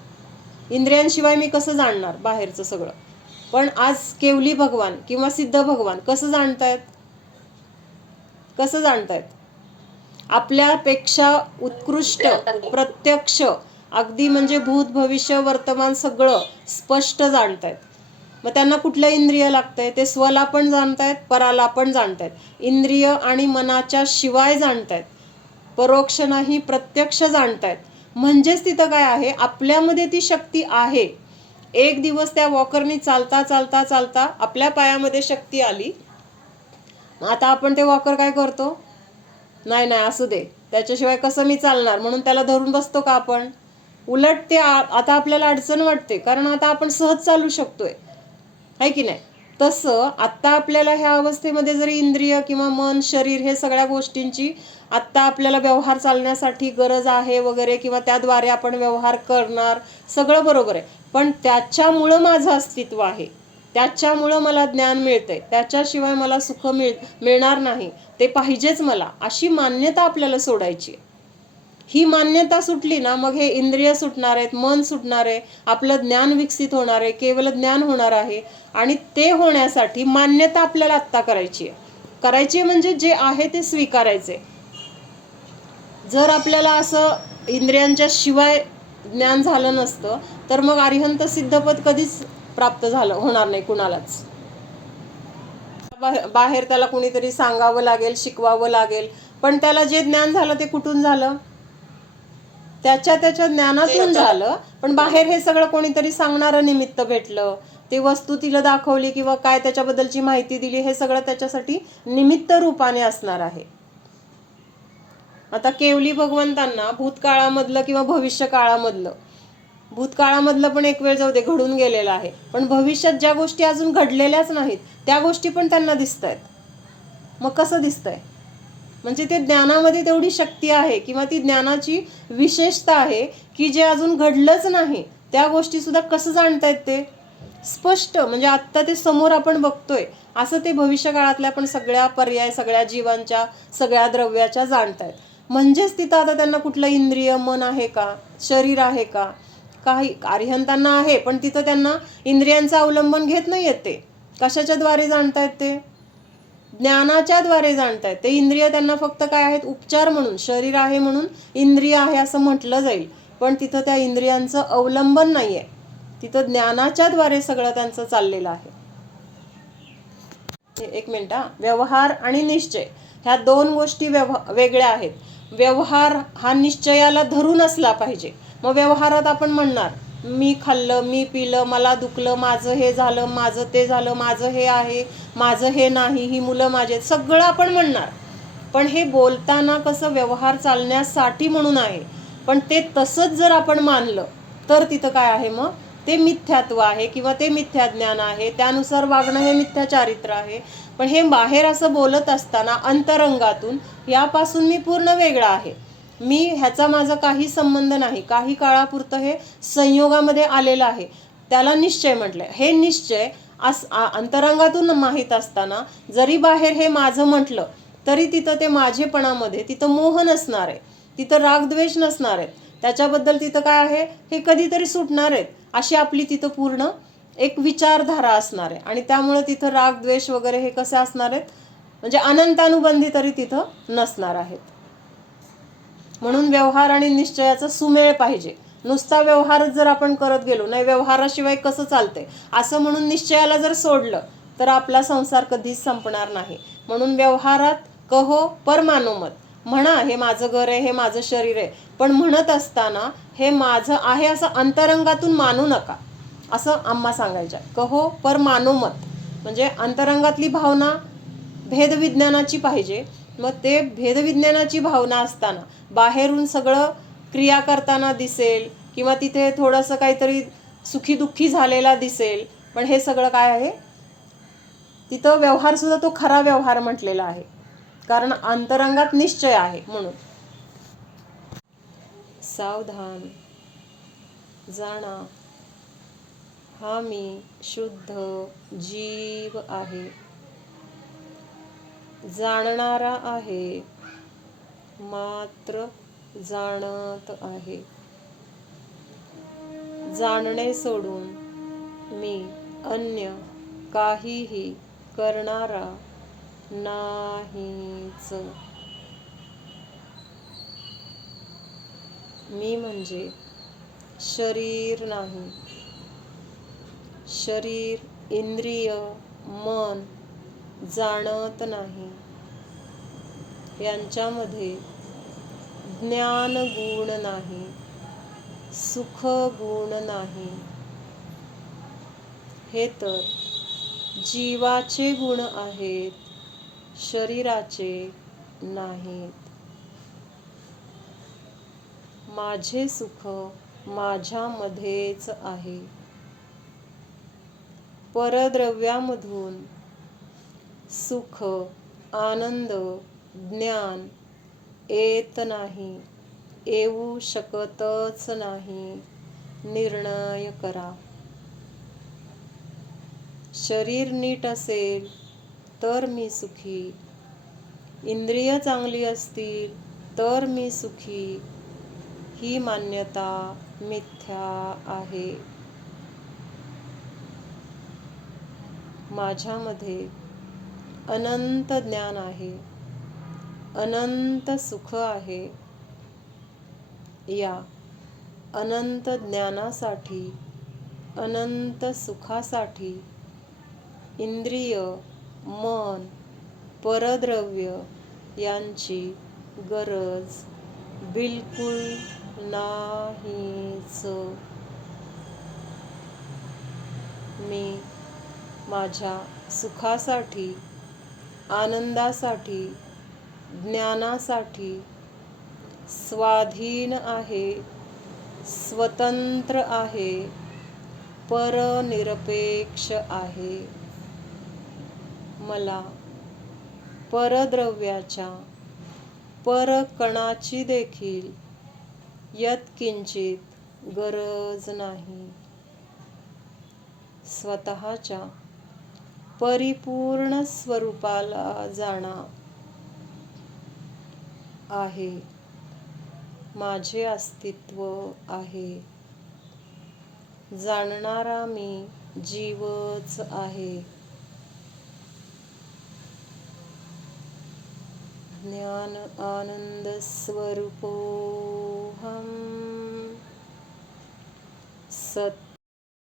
इंद्रियांशिवाय मी कसं जाणणार बाहेरचं सगळं. पण आज केवली भगवान किंवा सिद्ध भगवान कसं जाणतायत? आपल्यापेक्षा उत्कृष्ट प्रत्यक्ष अगदी म्हणजे भूत भविष्य वर्तमान सगळं स्पष्ट जाणतायत. मग त्यांना कुठलं इंद्रिय लागतंय? ते स्वला पण जाणतायत, पराला पण जाणतायत. इंद्रिय आणि मनाच्या शिवाय जाणतायत, परोक्ष नाही प्रत्यक्ष जाणतायत. म्हणजेच तिथं काय आहे? आपल्यामध्ये ती शक्ती आहे एक दिवस त्या वॉकरनी चालता चालता चालता आपल्या पायामध्ये शक्ती आली. आता आपण ते वॉकर काय करतो, नाही नाही असू दे, त्याच्याशिवाय कसं मी चालणार, म्हणून त्याला धरून बसतो का आपण. उलट ते आता आपल्याला अडचण वाटते, कारण आता आपण सहज चालू शकतोय, आहे की नाही. तसं आत्ता आपल्याला ह्या अवस्थेमध्ये जरी इंद्रिय किंवा मन, शरीर हे सगळ्या गोष्टींची आत्ता आपल्याला व्यवहार चालण्यासाठी गरज आहे वगैरे, किंवा त्याद्वारे आपण व्यवहार करणार, सगळं बरोबर आहे. पण त्याच्यामुळं माझं अस्तित्व आहे, त्याच्यामुळं मला ज्ञान मिळतंय, त्याच्याशिवाय मला सुख मिळणार नाही, ते पाहिजेच मला, अशी मान्यता आपल्याला सोडायची. ही मान्यता सुटली ना, मग हे इंद्रिय सुटणार आहेत, मन सुटणार आहे, आपलं ज्ञान विकसित होणार आहे, केवळ ज्ञान होणार आहे. आणि ते होण्यासाठी मान्यता आपल्याला आत्ता करायची आहे म्हणजे जे आहे ते स्वीकारायचे. जर आपल्याला असं इंद्रियांच्या शिवाय ज्ञान झालं नसतं, तर मग अरिहंत सिद्धपद कधीच प्राप्त होणार नाही कुणालाच. बाहेर त्याला कुणीतरी सांगावं लागेल, शिकवावं लागेल, पण त्याला जे ज्ञान झालं ते कुठून झालं, त्याच्या ज्ञानातून झालं. पण बाहेर हे सगळं कोणीतरी सांगणारं निमित्त भेटलं, ते वस्तू तिला दाखवली किंवा काय त्याच्याबद्दलची माहिती दिली, हे सगळं त्याच्यासाठी निमित्त रूपाने असणार आहे. आता केवली भगवंतांना भूतकाळामधलं किंवा भविष्य काळामधलं, भूतकाळामधलं पण एक वेळ जाऊ दे घडून गेलेलं आहे, पण भविष्यात ज्या गोष्टी अजून घडलेल्याच नाहीत त्या गोष्टी पण त्यांना दिसत आहेत. मग कसं दिसतंय, म्हणजे ते ज्ञानामध्ये तेवढी शक्ती आहे किंवा ती ज्ञानाची विशेषता आहे की जे अजून घडलंच नाही त्या गोष्टी सुद्धा कसं जाणतायत ते स्पष्ट, म्हणजे आत्ता ते समोर आपण बघतोय असं ते भविष्य काळातल्या पण सगळ्या पर्याय, सगळ्या जीवांच्या, सगळ्या द्रव्याच्या जाणतायत. म्हणजेच तिथं आता त्यांना कुठलं इंद्रिय, मन आहे का, शरीर आहे का, काही अरिहंतांना आहे, पण तिथं त्यांना इंद्रियांचं अवलंबन घेत नाहीयेत. ते कशाच्या द्वारे जाणतायत, ते ज्ञानाच्या द्वारे जाणतायत. ते इंद्रिय त्यांना फक्त काय आहेत, उपचार म्हणून, शरीर आहे म्हणून इंद्रिय आहे असं म्हटलं जाईल, पण तिथं त्या इंद्रियांचं अवलंबन नाहीये, तिथं ज्ञानाच्या द्वारे सगळं त्यांचं चाललेलं आहे. एक मिनिट हा. व्यवहार आणि निश्चय ह्या दोन गोष्टी वेगळ्या आहेत. व्यवहार हा निश्चयाला धरून असला पाहिजे. मग व्यवहारात आपण म्हणणार मी खाल्लं, मी पिलं, मला दुखलं, माझं हे झालं, माझं ते झालं, माझं हे आहे, माझं हे नाही, ही मुलं माझे, सगळं आपण म्हणणार. पण हे बोलताना कसं व्यवहार चालण्यासाठी म्हणून आहे, पण ते तसंच जर आपण मानलं तर तिथं काय आहे, मग ते मिथ्यात्व आहे किंवा ते मिथ्या ज्ञान आहे, त्यानुसार वागणं हे मिथ्या चारित्र आहे. पण हे बाहेर असं बोलत असताना अंतरंगातून यापासून मी पूर्ण वेगळा आहे, मी ह्याचा माझा काही संबंध नाही, काही काळापुरतं हे संयोगामध्ये आलेलं आहे, त्याला निश्चय म्हटलंय. हे निश्चय अंतरंगातून माहीत असताना जरी बाहेर हे माझं म्हटलं तरी तिथं ते माझेपणामध्ये तिथं मोह नसणार आहे, तिथं रागद्वेष नसणार आहेत, त्याच्याबद्दल तिथं काय आहे हे कधीतरी सुटणार आहेत, अशी आपली तिथं पूर्ण एक विचारधारा असणार आहे. आणि त्यामुळे तिथं राग द्वेष वगैरे हे कसे असणार आहेत, म्हणजे अनंतानुबंधी तरी तिथं नसणार आहेत. म्हणून व्यवहार आणि निश्चयाचा सुमेळ पाहिजे. नुसता व्यवहारच जर आपण करत गेलो, नाही व्यवहाराशिवाय कसं चालतंय असं म्हणून निश्चयाला जर सोडलं तर आपला संसार कधीच संपणार नाही. म्हणून व्यवहारात कहो परमानुमत, म्हणा हे माझं घर आहे, हे माझं शरीर आहे, पण म्हणत असताना हे माझं आहे असं अंतरंगातून मानू नका, असं आम्हा सांगायच्या. कहो परमानुमत म्हणजे अंतरंगातली भावना भेदविज्ञानाची पाहिजे. मग ते भेदविज्ञानाची भावना असताना बाहेरून सगळं क्रिया करताना दिसेल किंवा तिथे थोडंसं काहीतरी सुखी दुःखी झालेला दिसेल, पण हे सगळं काय आहे, तिथं व्यवहार सुद्धा तो खरा व्यवहार म्हटलेला आहे, कारण अंतरंगात निश्चय आहे. म्हणून सावधान, जाणा हा मी शुद्ध जीव आहे, जाणणारा आहे, मात्र जाणत आहे. जाणणे सोडून मी अन्य काहीही करणारा नाहीच. मी म्हणजे शरीर नाही, शरीर, इंद्रिय, मन जाणत नाही, यांच्यामध्ये ज्ञान गुण नाही, सुख गुण नाही, हे तर जीवाचे गुण आहेत, शरीराचे नाहीत. माझे सुख माझ्यामध्येच आहे. परद्रव्यामधून सुख, आनंद, ज्ञान येत नाही, येऊ शकतच नाही. निर्णय करा. शरीर नीट असेल तर मी सुखी, इंद्रिय चांगली असतील तर मी सुखी. ही मान्यता मिथ्या आहे. माझ्यामध्ये अनंत ज्ञान आहे, अनंत सुख आहे. या अनंत ज्ञानासाठी, अनंत सुखासाठी इंद्रिय, मन, परद्रव्य यांची गरज बिलकुल नाहीच. मी माझ्या सुखासाठी, आनंदासाठी, ज्ञानासाठी स्वाधीन आहे, स्वतंत्र आहे, परनिरपेक्ष आहे. मला परद्रव्याच्या, परकणाची देखील यत्किंचित गरज नाही. स्वतःच्या परिपूर्ण स्वरूपाला जाणा आहे. माझे अस्तित्व आहे. जाणणारा मी जीवच आहे. ज्ञान आनंद स्वरूपोऽहम्. सत